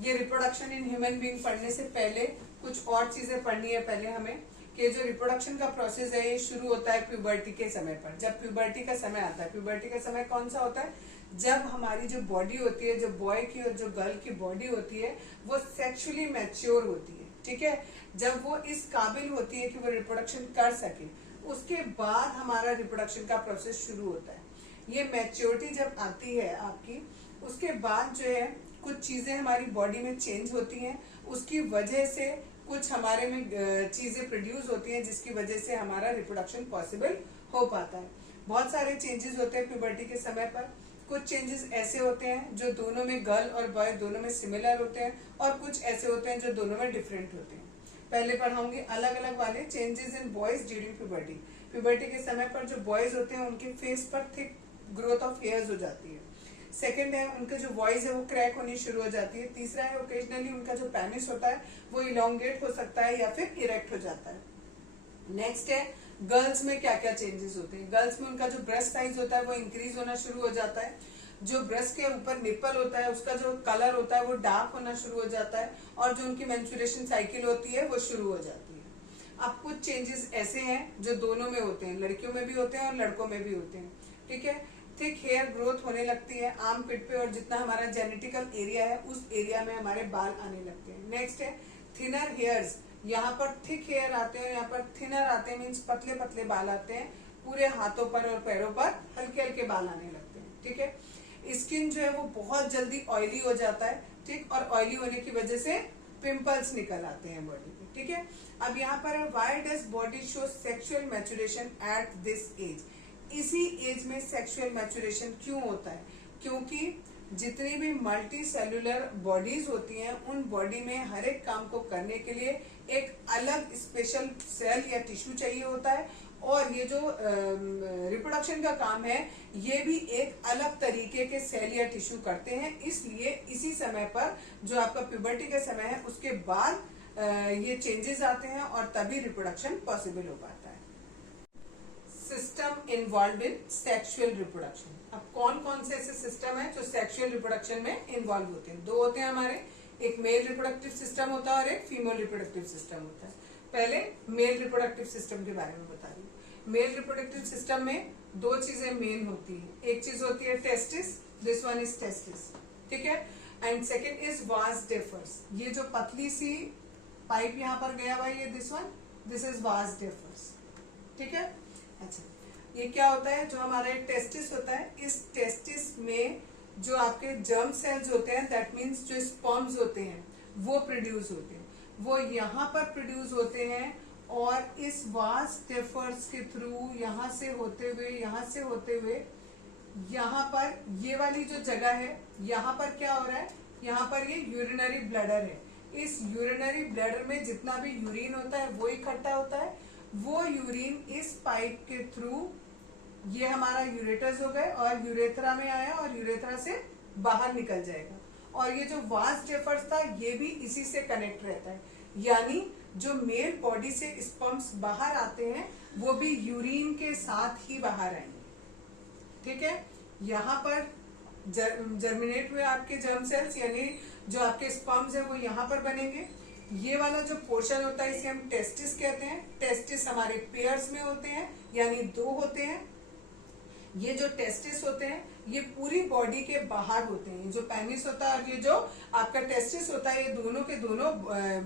ये रिप्रोडक्शन इन ह्यूमन बीइंग पढ़ने से पहले कुछ और चीजें पढ़नी है पहले हमें, कि जो रिप्रोडक्शन का प्रोसेस है ये शुरू होता है प्यूबर्टी के समय पर। जब प्यूबर्टी का समय आता है, प्यूबर्टी का समय कौन सा होता है, जब हमारी जो बॉडी होती है, जो बॉय की और जो गर्ल की बॉडी होती है, वो सेक्सुअली मैच्योर होती है। ठीक है, जब वो इस काबिल होती है कि वो रिप्रोडक्शन कर सके, उसके बाद हमारा रिप्रोडक्शन का प्रोसेस शुरू होता है। ये मैच्योरिटी जब आती है आपकी, उसके बाद जो है कुछ चीजें हमारी बॉडी में चेंज होती हैं, उसकी वजह से कुछ हमारे में चीजें प्रोड्यूस होती हैं, जिसकी वजह से हमारा रिप्रोडक्शन पॉसिबल हो पाता है। बहुत सारे चेंजेस होते हैं प्यूबर्टी के समय पर। कुछ चेंजेस ऐसे होते हैं जो दोनों में, गर्ल और बॉय दोनों में सिमिलर होते हैं, और कुछ ऐसे होते हैं जो दोनों में डिफरेंट होते हैं। पहले पढ़ाऊंगी अलग अलग वाले changes in boys during puberty. Puberty के समय पर जो बॉयज होते हैं उनके फेस पर थिक ग्रोथ ऑफ हेयर्स हो जाती है। सेकंड है, उनका जो वॉइस है वो क्रैक होनी शुरू हो जाती है। तीसरा है, ओकेजनली उनका जो पेनिस होता है वो इलोंगेट हो सकता है या फिर इरेक्ट हो जाता है। नेक्स्ट है, गर्ल्स में क्या क्या चेंजेस होते हैं। गर्ल्स में उनका जो ब्रेस्ट साइज होता है वो इंक्रीज होना शुरू हो जाता है। जो ब्रेस्ट के ऊपर निपल होता है उसका जो कलर होता है वो डार्क होना शुरू हो जाता है, और जो उनकी मेंस्ट्रुएशन साइकिल होती है वो शुरू हो जाती है। अब कुछ चेंजेस ऐसे हैं जो दोनों में होते हैं, लड़कियों में भी होते हैं और लड़कों में भी होते हैं। ठीक है, थिक हेयर ग्रोथ होने लगती है आर्म पिट पे, और जितना हमारा जेनेटिकल एरिया है उस एरिया में हमारे बाल आने लगते हैं। नेक्स्ट है थिनर हेयर्स। यहाँ पर थिक हेयर आते हैं, यहाँ पर थिनर आते हैं, मीन्स पतले पतले बाल आते हैं। पूरे हाथों पर और पैरों पर हल्के हल्के बाल आने लगते हैं। ठीक है, स्किन जो है वो बहुत जल्दी ऑयली हो जाता है। ठीक, और ऑयली होने की वजह से पिंपल्स निकल आते हैं बॉडी पे। ठीक है, अब यहाँ पर है, why does body show sexual maturation at this age. इसी एज में सेक्सुअल मैच्योरेशन क्यों होता है, क्योंकि जितनी भी मल्टी सेलुलर बॉडीज होती हैं उन बॉडी में हर एक काम को करने के लिए एक अलग स्पेशल सेल या टिश्यू चाहिए होता है, और ये जो रिप्रोडक्शन का काम है ये भी एक अलग तरीके के सेल या टिश्यू करते हैं। इसलिए इसी समय पर जो आपका प्यूबर्टी का समय है उसके बाद ये चेंजेस आते हैं और तभी रिप्रोडक्शन पॉसिबल हो पाता है। System involve in sexual reproduction. अब कौन कौन से ऐसे सिस्टम है जो सेक्सुअल रिप्रोडक्शन में इन्वॉल्व होते हैं। दो होते हैं हमारे, एक मेल रिप्रोडक्टिव सिस्टम होता है और एक फीमेल रिप्रोडक्टिव सिस्टम होता है। पहले मेल रिप्रोडक्टिव सिस्टम के बारे में बता रही हूँ। मेल रिप्रोडक्टिव सिस्टम में दो चीजें मेन होती है। एक चीज होती है testis, this one is testis. ठीक है, एंड सेकेंड इज वास डेफर्स। ये जो पतली सी पाइप यहाँ पर गया हुआ है, ये दिस वन, दिस इज वास डेफर्स। ठीक है, अच्छा, ये क्या होता है, जो हमारा टेस्टिस होता है, इस टेस्टिस में जो आपके जर्म सेल्स होते हैं, दैट मीन्स जो स्पर्म्स होते हैं वो प्रोड्यूस होते हैं, वो यहाँ पर प्रोड्यूस होते हैं और इस वास डेफर्स के थ्रू यहाँ से होते हुए यहाँ पर ये वाली जो जगह है, यहाँ पर क्या हो रहा है, यहाँ पर ये यूरिनरी ब्लैडर है। इस यूरिनरी ब्लैडर में जितना भी यूरिन होता है वो इकट्ठा होता है, वो यूरिन इस पाइप के थ्रू, ये हमारा यूरेटर्स हो गए और यूरेथ्रा में आया और यूरेथ्रा से बाहर निकल जाएगा। और ये जो वास डेफर्स था ये भी इसी से कनेक्ट रहता है, यानी जो मेल बॉडी से स्पर्म्स बाहर आते हैं वो भी यूरिन के साथ ही बाहर आएंगे। ठीक है, यहाँ पर जर्मिनेट हुए आपके जर्म सेल्स, यानी जो आपके स्पर्म्स है वो यहाँ पर बनेंगे। ये वाला जो पोर्शन होता है इसे हम टेस्टिस कहते हैं। टेस्टिस हमारे पेयर्स में होते हैं, यानी 2 होते हैं। ये जो टेस्टिस होते हैं ये पूरी बॉडी के बाहर होते हैं। जो पेनिस होता है और ये जो आपका टेस्टिस होता है, ये दोनों के दोनों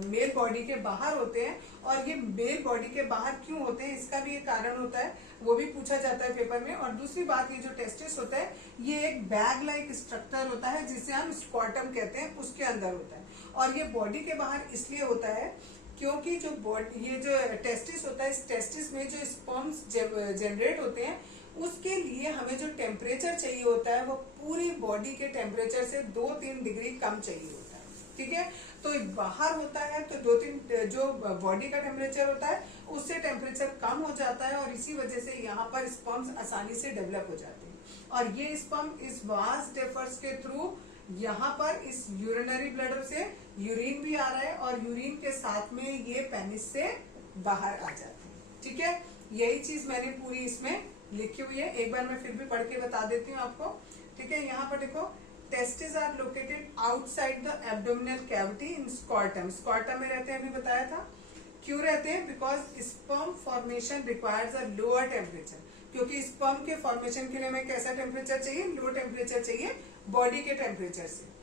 मेल बॉडी के बाहर होते हैं। और ये मेल बॉडी के बाहर क्यों होते हैं, इसका भी एक कारण होता है, वो भी पूछा जाता है पेपर में। और दूसरी बात, ये जो टेस्टिस होता है ये एक बैग लाइक स्ट्रक्चर होता है जिसे हम स्क्वाटम कहते हैं, उसके अंदर होता है। और ये बॉडी के बाहर इसलिए होता है क्योंकि जो ये जो टेस्टिस होता है, इस टेस्टिस में जो स्पर्म्स जनरेट होते हैं उसके लिए हमें जो टेम्परेचर चाहिए होता है वो पूरी बॉडी के टेम्परेचर से 2-3 डिग्री कम चाहिए होता है। ठीक है, तो बाहर होता है तो 2-3 जो बॉडी का टेम्परेचर होता है उससे टेम्परेचर कम हो जाता है और इसी वजह से यहाँ पर स्पर्म्स आसानी से डेवलप हो जाते हैं। और ये स्पर्म इस वास डेफर्स के थ्रू यहाँ पर इस यूरिनरी ब्लैडर से यूरिन भी आ रहा है और यूरिन के साथ में ये पेनिस से बाहर आ जाते हैं। ठीक है, यही चीज मैंने पूरी इसमें लिखी हुई है, एक बार मैं फिर भी पढ़ के बता देती हूँ आपको। ठीक है, यहाँ पर देखो, testis are located outside the abdominal cavity in scrotum. Scrotum में रहते हैं, अभी बताया था। क्यों रहते हैं, because sperm formation requires a lower temperature, क्योंकि स्पर्म के फॉर्मेशन के लिए हमें कैसा टेम्परेचर चाहिए, लो टेम्परेचर चाहिए बॉडी के टेम्परेचर से।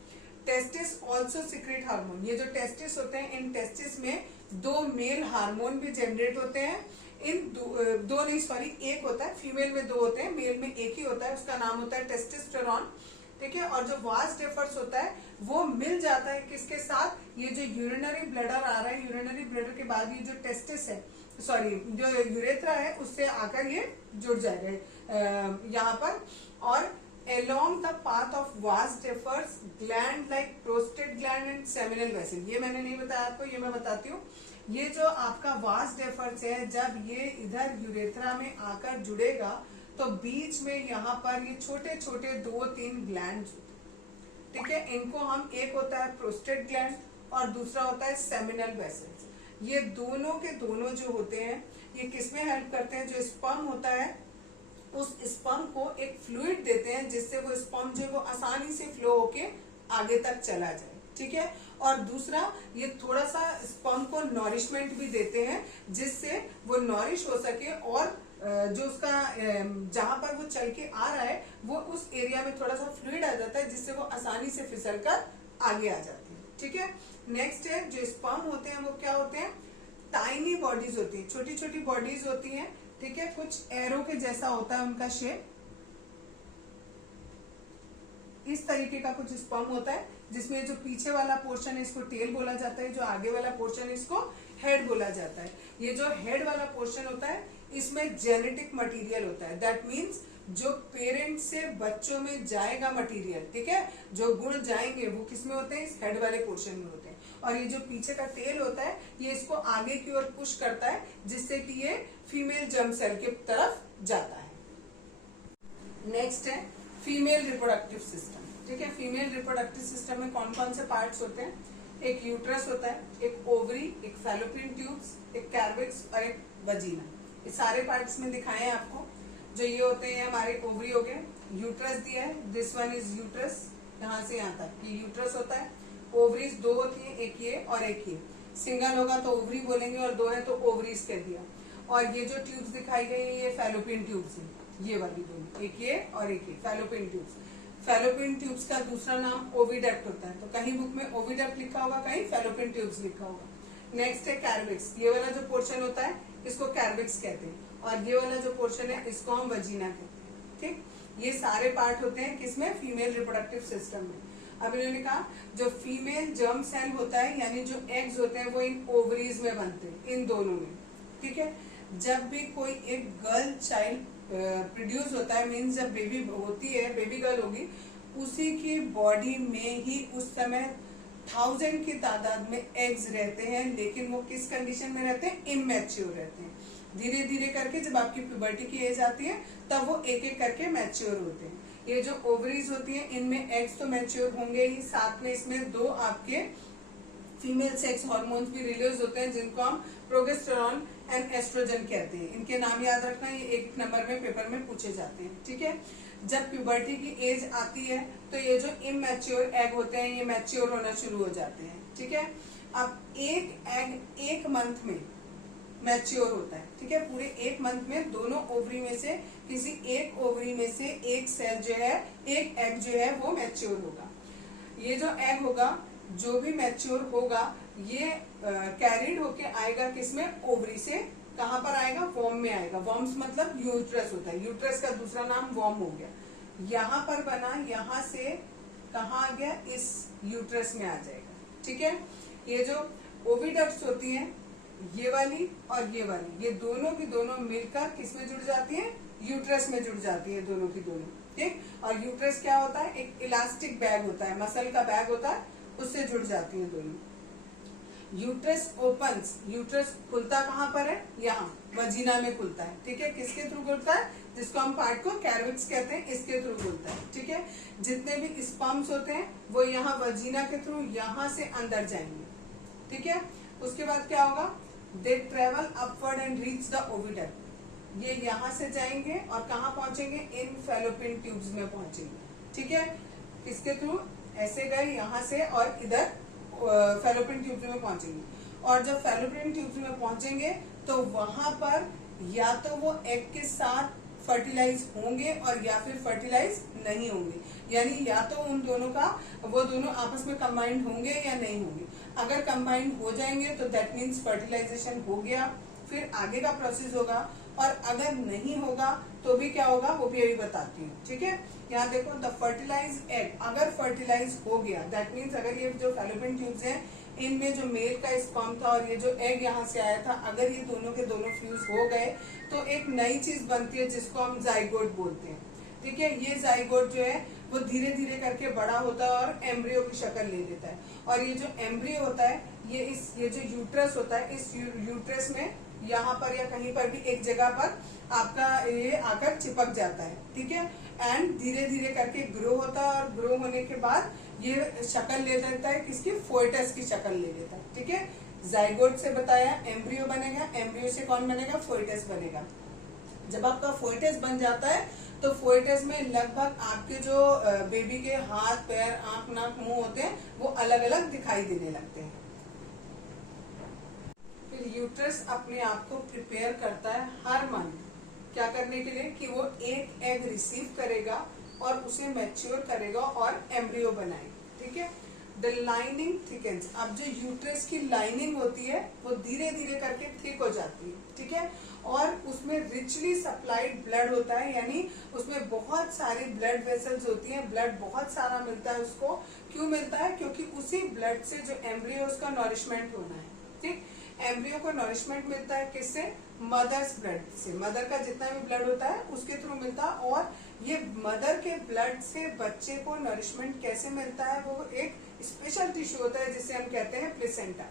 Testis also secrete hormone. ये जो टेस्टिस होते हैं, इन टेस्टिस में 2 मेल हार्मोन भी जनरेट होते हैं। इन दो नहीं, सॉरी, एक होता है, फीमेल में 2 होते हैं, मेल में एक ही होता है, उसका नाम होता है टेस्टोस्टेरोन। ठीक है, और जो वास डेफर्स होता है वो मिल जाता है किसके साथ, ये जो यूरिनरी ब्लैडर आ रहा है, यूरिनरी ब्लैडर के बाद ये जो टेस्टिस है, सॉरी जो यूरेथ्रा है, उससे आकर ये जुड़ जाएगा यहाँ पर। और along the path of vas deferens gland like prostate gland and seminal vessel, ये मैंने नहीं बताया आपको, ये मैं बताती हूँ। ये जो आपका वास डेफर्स है, जब ये इधर यूरेथ्रा में आकर जुड़ेगा तो बीच में यहाँ पर ये छोटे छोटे 2-3 ग्लैंड, ठीक है, इनको हम, एक होता है प्रोस्टेट ग्लैंड और दूसरा होता है सेमिनल वेसल्स। ये दोनों के दोनों जो होते हैं ये किसमें हेल्प करते हैं, जो स्पर्म होता है उस स्पर्म को एक फ्लूइड देते हैं जिससे वो स्पर्म जो वो आसानी से फ्लो होके आगे तक चला जाए। ठीक है, और दूसरा ये थोड़ा सा स्पर्म को नॉरिशमेंट भी देते हैं जिससे वो नॉरिश हो सके और जो उसका जहां पर वो चल के आ रहा है वो उस एरिया में थोड़ा सा फ्लूइड आ जाता है जिससे वो आसानी से फिसल कर आगे आ जाती है। ठीक है, नेक्स्ट है, जो स्पर्म होते हैं वो क्या होते हैं, टाइनी बॉडीज होती है, छोटी छोटी बॉडीज होती हैं। ठीक है, कुछ एरो के जैसा होता है उनका शेप, इस तरीके का कुछ स्पर्म होता है जिसमें जो पीछे वाला पोर्शन है इसको टेल बोला जाता है, जो आगे वाला पोर्शन है इसको हेड बोला जाता है। ये जो हेड वाला पोर्शन होता है इसमें जेनेटिक मटेरियल होता है, दैट मीन्स जो पेरेंट से बच्चों में जाएगा मटेरियल, ठीक है, जो गुण जाएंगे वो किसमें होते हैं, इस हेड वाले पोर्शन में होते हैं। और ये जो पीछे का टेल होता है ये इसको आगे की ओर पुश करता है जिससे कि ये फीमेल जर्म सेल की तरफ जाता है। नेक्स्ट है फीमेल रिप्रोडक्टिव सिस्टम। ठीक है, फीमेल रिप्रोडक्टिव सिस्टम में कौन कौन से पार्ट्स होते हैं, एक यूट्रस होता है, एक ओवरी, एक फैलोपियन ट्यूब्स, एक कैर्विक्स और एक वजीना। ये सारे पार्ट्स में दिखाए हैं आपको। जो ये होते हैं हमारे ओवरी हो गए, यूट्रस दिया है, दिस वन इज यूट्रस, यहाँ से यहाँ तक ये यूट्रस होता है। ओवरीज 2 होती है, एक ये और एक ये, सिंगल होगा तो ओवरी बोलेंगे और 2 है तो ओवरीज कह दिया। और ये जो ट्यूब्स दिखाई गई है ये फैलोपियन ट्यूब्स है, ये वाली दोनों, एक ये और एक ये फैलोपियन ट्यूब्स। फैलोपियन ट्यूब्स का दूसरा नाम ओविडक्ट होता है, तो कहीं बुक में ओविडक्ट लिखा होगा, कहीं फैलोपियन ट्यूब्स लिखा होगा। नेक्स्ट है कैर्विक्स, ये वाला जो पोर्शन होता है इसको कैर्विक्स कहते हैं। और ये वाला जो पोर्शन है इसको हम वजीना कहते हैं। ठीक, ये सारे पार्ट होते हैं किसमें, फीमेल रिप्रोडक्टिव सिस्टम में। अब इन्होंने कहा जो फीमेल जर्म सेल होता है यानी जो एग्स होते हैं वो इन ओवरीज में बनते हैं, इन दोनों में। ठीक है, जब भी कोई एक गर्ल चाइल्ड प्रोड्यूस होता है, मीन्स जब बेबी होती है, बेबी गर्ल होगी, उसी की बॉडी में ही उस समय 1000 की तादाद में एग्स रहते हैं, लेकिन वो किस कंडीशन में रहते हैं, इमैच्योर रहते हैं। धीरे धीरे करके जब आपकी प्यूबर्टी की एज आती है तब वो एक एक करके मैच्योर होते हैं। ये जो ओवरीज होती है इनमें एग्स तो मैच्योर होंगे ही, साथ में इसमें 2 आपके फीमेल सेक्स हार्मोन्स भी रिलीज होते हैं जिनको हम प्रोजेस्टेरॉन एंड एस्ट्रोजन कहते हैं। इनके नाम याद रखना, ये 1 नंबर में पेपर में पूछे जाते हैं। ठीक है, जब प्यूबर्टी की एज आती है तो ये जो इमैच्योर एग होते हैं ये मैच्योर होना शुरू हो जाते हैं। ठीक है, अब एक एग 1 मंथ में मैच्योर होता है। ठीक है, पूरे 1 मंथ में दोनों ओवरी में से किसी एक ओवरी में से एक सेल जो है, एक एग जो है वो मैच्योर होगा। ये जो एग होगा, जो भी मैच्योर होगा, ये कैरिड होके आएगा किसमें, ओवरी से। कहाँ पर आएगा, वॉर्म में आएगा। वॉर्म्स मतलब यूट्रस होता है, यूट्रस का दूसरा नाम वॉर्म हो गया। यहाँ पर बना, यहाँ से कहाँ आ गया, इस यूट्रस में आ जाएगा। ठीक है, ये जो ओविडक्ट्स होती हैं, ये वाली और ये वाली, ये दोनों की दोनों मिलकर किसमें जुड़ जाती हैं, यूट्रस में जुड़ जाती है, दोनों की दोनों। ठीक, और यूट्रस क्या होता है, एक इलास्टिक बैग होता है, मसल का बैग होता है, उससे जुड़ जाती है दोनों। यूट्रस ओपन्स, यूट्रस खुलता कहाँ पर है, यहाँ वजीना में खुलता है। ठीक है, किसके थ्रू खुलता है, जिसको हम पार्ट को कैरविक्स कहते हैं, इसके थ्रू खुलता है। ठीक है, जितने भी स्पर्म्स होते हैं वो यहाँ वजीना के थ्रू यहाँ से अंदर जाएंगे। ठीक है, उसके बाद क्या होगा, they travel upward and reach the oviduct. ये यहाँ से जाएंगे और कहाँ पहुंचेंगे, इन फैलोपियन ट्यूब्स में पहुंचेंगे। ठीक है, किसके थ्रू, ऐसे गए यहाँ से और इधर फैलोपियन ट्यूब्स में पहुंचेंगे। और जब फैलोपियन ट्यूब्स में पहुंचेंगे तो वहां पर या तो वो एग के साथ फर्टिलाइज होंगे और या फिर फर्टिलाइज नहीं होंगे, यानी या तो उन दोनों का, वो दोनों आपस में कंबाइंड होंगे या नहीं होंगे। अगर कंबाइंड हो जाएंगे तो दैट मीन्स फर्टिलाइजेशन हो गया, फिर आगे का प्रोसेस होगा। और अगर नहीं होगा तो भी क्या होगा, वो भी अभी बताती हूँ। ठीक है, यहाँ देखो, द फर्टिलाइज एग, अगर फर्टिलाइज हो गया दैट मीन्स अगर ये जो फैलोपियन ट्यूब्स हैं इनमें जो मेल का स्पर्म था और ये जो एग यहाँ से आया था, अगर ये दोनों के दोनों फ्यूज हो गए तो एक नई चीज बनती है जिसको हम जाइगोट बोलते हैं। ठीक है, ये जाइगोट जो है वो धीरे धीरे करके बड़ा होता है और एम्ब्रियो की शक्ल ले लेता है। और ये जो एम्ब्रियो होता है ये जो यूट्रस होता है, इस यूट्रस में यहाँ पर या कहीं पर भी एक जगह पर आपका ये आकर चिपक जाता है। ठीक है, एंड धीरे धीरे करके ग्रो होता है और ग्रो होने के बाद ये शक्ल ले लेता है, किसकी, फोएटस की शक्ल ले लेता है। ठीक है, जाइगोट से बताया एम्ब्रियो बनेगा, एम्ब्रियो से कौन बनेगा, फोएटस बनेगा। जब आपका फोएटस बन जाता है तो फोएटस में लगभग आपके जो बेबी के हाथ, पैर, आंख, नाक, मुंह होते हैं वो अलग अलग दिखाई देने लगते हैं। फिर यूट्रस अपने आप को प्रिपेयर करता है हर मंथ क्या करने के लिए, कि वो एक एग रिसीव करेगा और उसे मैच्योर करेगा और एम्ब्रियो बनाएगा। ठीक है, द लाइनिंग थिकन्स, अब जो यूट्रस की लाइनिंग होती है वो धीरे धीरे करके थिक हो जाती है। ठीक है, और उसमें रिचली सप्लाइड ब्लड होता है, यानी उसमें बहुत सारी ब्लड वेसल्स होती हैं, ब्लड बहुत सारा मिलता है उसको। क्यों मिलता है, क्योंकि उसी ब्लड से जो एम्ब्रियो उसका नॉरिशमेंट होना है। ठीक, एम्ब्रियो को नॉरिशमेंट मिलता है किससे, मदर्स ब्लड से। मदर का जितना भी ब्लड होता है उसके थ्रू मिलता है। और ये मदर के ब्लड से बच्चे को नरिशमेंट कैसे मिलता है, वो एक स्पेशल टिश्यू होता है जिसे हम कहते हैं प्लेसेंटा।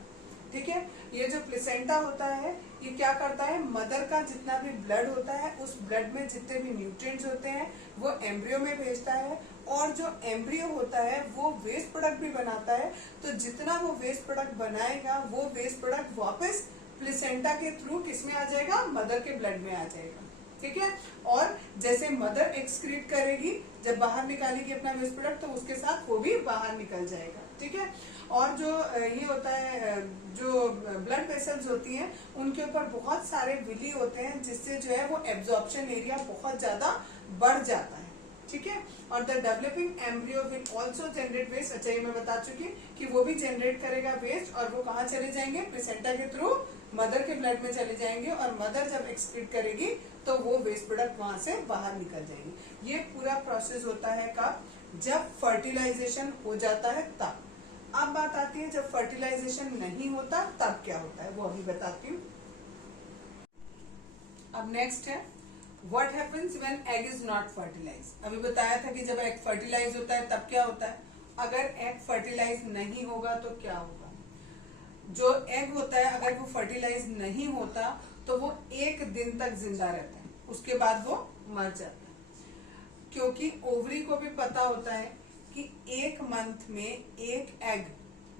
ठीक है, ये जो प्लेसेंटा होता है ये क्या करता है, मदर का जितना भी ब्लड होता है उस ब्लड में जितने भी न्यूट्रिएंट्स होते हैं वो एम्ब्रियो में भेजता है। और जो एम्ब्रियो होता है वो वेस्ट प्रोडक्ट भी बनाता है, तो जितना वो वेस्ट प्रोडक्ट बनाएगा वो वेस्ट प्रोडक्ट वापस प्लेसेंटा के थ्रू किसमें आ जाएगा, मदर के ब्लड में आ जाएगा। ठीक है, और जैसे मदर एक्सक्रीट करेगी जब बाहर निकालेगी अपना वेस्ट प्रोडक्ट तो उसके साथ वो भी बाहर निकल जाएगा। ठीक है, और जो ये होता है, जो ब्लड वेसल्स होती हैं उनके ऊपर बहुत सारे विली होते हैं जिससे जो है वो एब्जॉर्प्शन एरिया बहुत ज्यादा बढ़ जाता है। ठीक है, और the developing embryo will also generate waste. अच्छा, ये मैं बता चुकी कि वो भी जनरेट करेगा वेस्ट और वो कहाँ चले जाएंगे, प्लेसेंटा के थ्रू मदर के ब्लड में चले जाएंगे और मदर जब एक्सक्रीट करेगी तो वो वेस्ट प्रोडक्ट वहां से बाहर निकल जाएंगे। ये पूरा प्रोसेस होता है कब? जब फर्टिलाइजेशन हो जाता है तब। अब बात आती है जब फर्टिलाइजेशन नहीं होता तब क्या होता है, वो अभी बताती हूँ। अब नेक्स्ट है what happens when egg is not fertilise. अभी बताया था कि जब एग फर्टिलाइज होता है तब क्या होता है। अगर एग फर्टिलाइज नहीं होगा तो क्या होगा? जो एग होता है अगर वो फर्टिलाइज नहीं होता तो वो 1 दिन तक जिंदा रहता है, उसके बाद वो मर जाता है। क्योंकि ओवरी को भी पता होता है कि 1 मंथ में एक एग,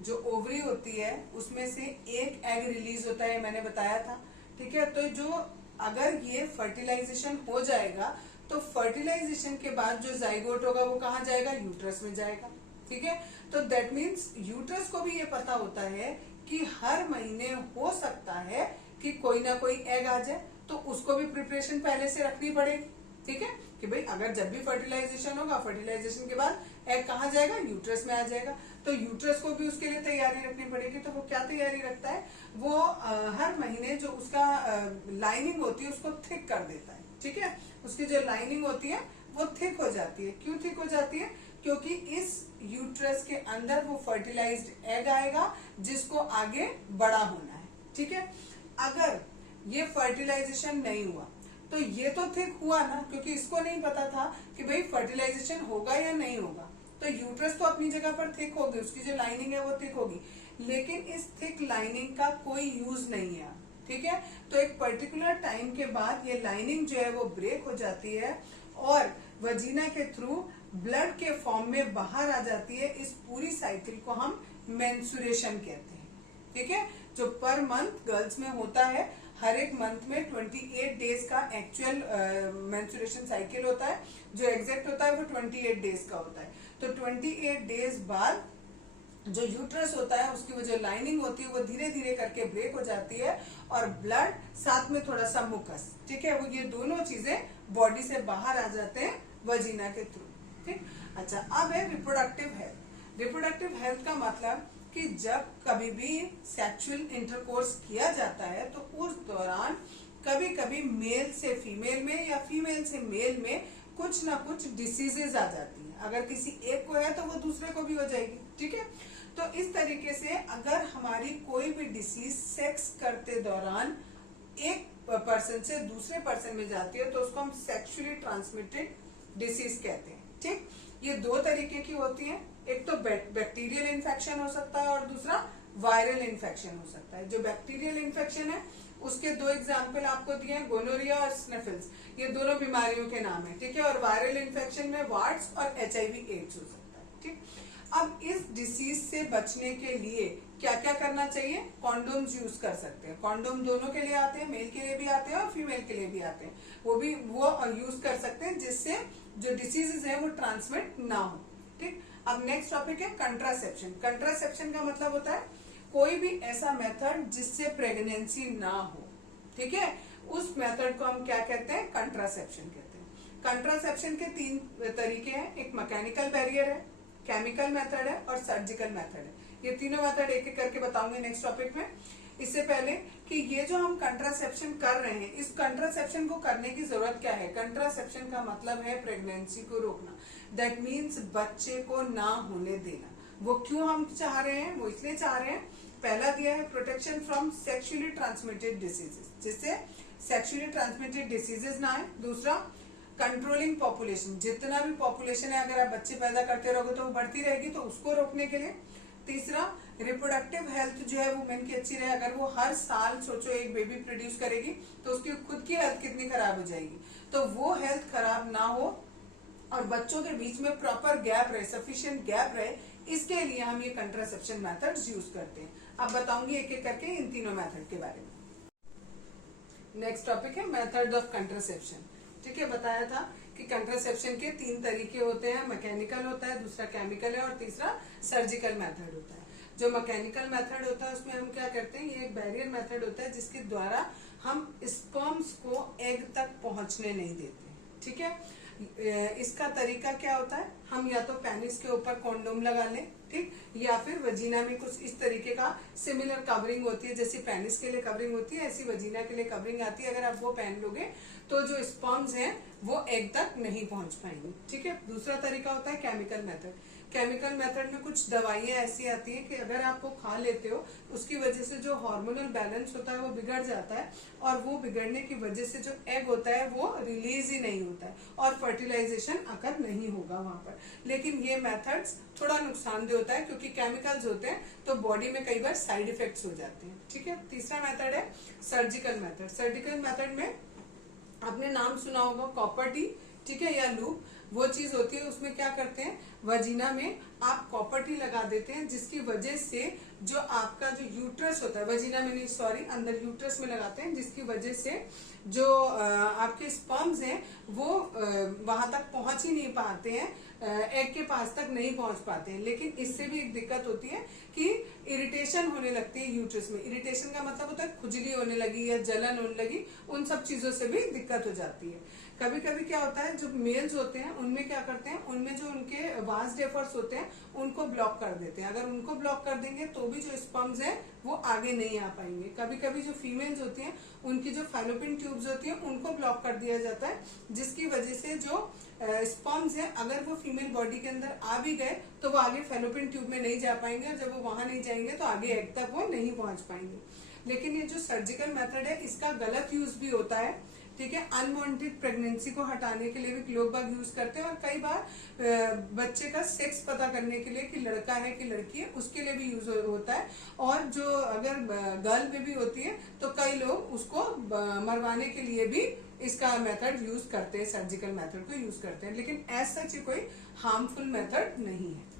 जो ओवरी होती है उसमें से एक एग रिलीज होता है, मैंने बताया था। ठीक है, तो जो अगर ये फर्टिलाइजेशन हो जाएगा तो फर्टिलाइजेशन के बाद जो जाइगोट होगा वो कहाँ जाएगा? यूट्रस में जाएगा। ठीक है, तो दैट मीन्स यूट्रस को भी ये पता होता है कि हर महीने हो सकता है कि कोई ना कोई एग आ जाए, तो उसको भी प्रिपरेशन पहले से रखनी पड़ेगी। ठीक है, कि भाई अगर जब भी फर्टिलाइजेशन होगा, फर्टिलाइजेशन के बाद एग कहाँ जाएगा? यूट्रस में आ जाएगा, तो यूट्रस को भी उसके लिए तैयारी रखनी पड़ेगी। तो वो क्या तैयारी रखता है? वो हर महीने जो उसका लाइनिंग होती है उसको थिक कर देता है। ठीक है, उसकी जो लाइनिंग होती है वो थिक हो जाती है। क्यों थिक हो जाती है? क्योंकि इस यूट्रस के अंदर वो फर्टिलाइज्ड एग आएगा जिसको आगे बड़ा होना है। ठीक है, अगर ये फर्टिलाइजेशन नहीं हुआ तो ये तो थिक हुआ ना, क्योंकि इसको नहीं पता था कि भाई फर्टिलाइजेशन होगा या नहीं होगा, तो यूट्रस तो अपनी जगह पर थिक होगी, उसकी जो लाइनिंग है वो थिक होगी, लेकिन इस थिक लाइनिंग का कोई यूज नहीं है। ठीक है, तो एक पर्टिकुलर टाइम के बाद ये लाइनिंग जो है वो ब्रेक हो जाती है और वजीना के थ्रू ब्लड के फॉर्म में बाहर आ जाती है। इस पूरी साइकिल को हम मेंस्ट्रुएशन कहते हैं। ठीक है, जो पर मंथ गर्ल्स में होता है, हर एक मंथ में 28 डेज का एक्चुअल मेंस्ट्रुएशन साइकिल होता है, जो एग्जैक्ट होता है वो 28 डेज का होता है। तो 28 डेज बाद जो यूट्रस होता है उसकी वो जो लाइनिंग होती है वो धीरे धीरे करके ब्रेक हो जाती है और ब्लड साथ में थोड़ा सा मुकस, ठीक है, वो ये दोनों चीजें बॉडी से बाहर आ जाते हैं वजीना के थ्रू। ठीक, अच्छा, अब है रिप्रोडक्टिव हेल्थ। रिप्रोडक्टिव हेल्थ का मतलब कि जब कभी भी सेक्सुअल इंटरकोर्स किया जाता है तो उस दौरान कभी कभी मेल से फीमेल में या फीमेल से मेल में कुछ ना कुछ डिसीजेज आ जाती है। अगर किसी एक को है तो वो दूसरे को भी हो जाएगी। ठीक है, तो इस तरीके से अगर हमारी कोई भी डिसीज सेक्स करते दौरान एक पर्सन से दूसरे पर्सन में जाती है तो उसको हम सेक्सुअली ट्रांसमिटेड डिसीज कहते हैं। ठीक, ये 2 तरीके की होती है, एक तो बैक्टीरियल इन्फेक्शन हो सकता है और दूसरा वायरल इन्फेक्शन हो सकता है। जो बैक्टीरियल इन्फेक्शन है उसके 2 एग्जाम्पल आपको दिए हैं, गोनोरिया और स्निफल्स, ये दोनों बीमारियों के नाम है। ठीक है, और वायरल इन्फेक्शन में वार्ड्स और HIV एड्स हो सकता है। ठीक, अब इस डिसीज से बचने के लिए क्या क्या करना चाहिए? कॉन्डोम्स यूज कर सकते हैं। कॉन्डोम दोनों के लिए आते हैं, मेल के लिए भी आते हैं और फीमेल के लिए भी आते हैं, वो यूज कर सकते हैं जिससे जो डिसीजेज है वो ट्रांसमिट ना हो। ठीक, अब नेक्स्ट टॉपिक है कंट्रासेप्शन। कंट्रासेप्शन का मतलब होता है कोई भी ऐसा मेथड जिससे प्रेगनेंसी ना हो। ठीक है, उस मेथड को हम क्या कहते हैं? कंट्रासेप्शन कहते हैं। कंट्रासेप्शन के 3 तरीके हैं, एक मैकेनिकल बैरियर है, केमिकल मेथड है और सर्जिकल मेथड है। ये तीनों मेथड एक एक करके बताऊंगी नेक्स्ट टॉपिक में। इससे पहले कि ये जो हम कंट्रासेप्शन कर रहे हैं, इस कंट्रासेप्शन को करने की जरूरत क्या है? कंट्रासेप्शन का मतलब है प्रेगनेंसी को रोकना, दैट मीन्स बच्चे को ना होने देना। वो क्यों हम चाह रहे हैं? वो इसलिए चाह रहे हैं, पहला दिया है protection from sexually transmitted diseases, जिससे सेक्सुअली ट्रांसमिटेड डिसीजेस ना आए। दूसरा, कंट्रोलिंग पॉपुलेशन, जितना भी पॉपुलेशन है अगर आप बच्चे पैदा करते रहोगे तो वो बढ़ती रहेगी, तो उसको रोकने के लिए। तीसरा, रिप्रोडक्टिव हेल्थ जो है वुमेन की अच्छी रहे। अगर वो हर साल सोचो एक बेबी प्रोड्यूस करेगी तो उसकी खुद की हेल्थ कितनी खराब हो जाएगी, तो वो हेल्थ खराब ना हो और बच्चों के बीच में प्रॉपर गैप रहे, सफिशिएंट गैप रहे, इसके लिए हम ये कंट्रासेप्शन मेथड्स यूज करते हैं। अब बताऊंगी एक एक करके इन तीनों मेथड के बारे में। नेक्स्ट टॉपिक है मेथड ऑफ कंट्रासेप्शन। ठीक है, बताया था कि कंट्रासेप्शन के 3 तरीके होते हैं, मैकेनिकल होता है, दूसरा केमिकल है और तीसरा सर्जिकल मेथड होता है। जो मैकेनिकल मेथड होता है उसमें हम क्या करते हैं, ये एक बैरियर मेथड होता है जिसके द्वारा हम स्पर्म्स को एग तक पहुंचने नहीं देते। ठीक है, इसका तरीका क्या होता है, हम या तो पेनिस के ऊपर कॉन्डोम लगा लें, ठीक, या फिर वजीना में कुछ इस तरीके का सिमिलर कवरिंग होती है, जैसे पेनिस के लिए कवरिंग होती है ऐसी वजीना के लिए कवरिंग आती है। अगर आप वो पहन लोगे तो जो स्पर्म्स हैं वो एग तक नहीं पहुंच पाएंगे, ठीक है। दूसरा तरीका होता है केमिकल मेथड। केमिकल मेथड में कुछ दवाइयां ऐसी आती है कि अगर आप वो खा लेते हो उसकी वजह से जो हार्मोनल बैलेंस होता है वो बिगड़ जाता है, और वो बिगड़ने की वजह से जो एग होता है वो रिलीज ही नहीं होता है और फर्टिलाइजेशन अकर नहीं होगा वहां पर। लेकिन ये मेथड्स थोड़ा नुकसानदेह होता है क्योंकि केमिकल्स होते हैं तो बॉडी में कई बार साइड इफेक्ट्स हो जाते हैं, ठीक है। तीसरा मेथड है सर्जिकल मेथड। सर्जिकल मेथड में आपने नाम सुना होगा कॉपर टी, ठीक है, या लूप। वो चीज होती है, उसमें क्या करते हैं, वजीना में आप कॉपर टी लगा देते हैं जिसकी वजह से जो आपका जो यूट्रस होता है, वजीना में नहीं सॉरी अंदर यूट्रस में लगाते हैं, जिसकी वजह से जो आपके स्पर्म्स हैं वो वहां तक पहुंच ही नहीं पाते हैं, एग के पास तक नहीं पहुंच पाते हैं। लेकिन इससे भी एक दिक्कत होती है कि इरिटेशन होने लगती है यूट्रस में। इरिटेशन का मतलब होता है खुजली होने लगी या जलन होने लगी, उन सब चीजों से भी दिक्कत हो जाती है। कभी कभी क्या होता है, जो मेल्स होते हैं उनमें क्या करते हैं, उनमें जो उनके वास डेफर्स होते हैं उनको ब्लॉक कर देते हैं। अगर उनको ब्लॉक कर देंगे तो भी जो स्पर्म्स हैं वो आगे नहीं आ पाएंगे। कभी कभी जो फीमेल्स होती हैं उनकी जो फैलोपियन ट्यूब्स होती हैं उनको ब्लॉक कर दिया जाता है, जिसकी वजह से जो स्पर्म्स है अगर वो फीमेल बॉडी के अंदर आ भी गए तो वो आगे फैलोपियन ट्यूब में नहीं जा पाएंगे, और जब वो वहां नहीं जाएंगे तो आगे एग तक वो नहीं पहुंच पाएंगे। लेकिन ये जो सर्जिकल मेथड है इसका गलत यूज भी होता है, ठीक है। अनवांटेड प्रेगनेंसी को हटाने के लिए भी लोग बाग यूज करते हैं, और कई बार बच्चे का सेक्स पता करने के लिए कि लड़का है कि लड़की है उसके लिए भी यूज होता है। और जो अगर गर्ल बेबी होती है तो कई लोग उसको मरवाने के लिए भी इसका मेथड यूज करते हैं, सर्जिकल मेथड को यूज करते हैं। लेकिन एज सच कोई हार्मफुल मेथड नहीं है।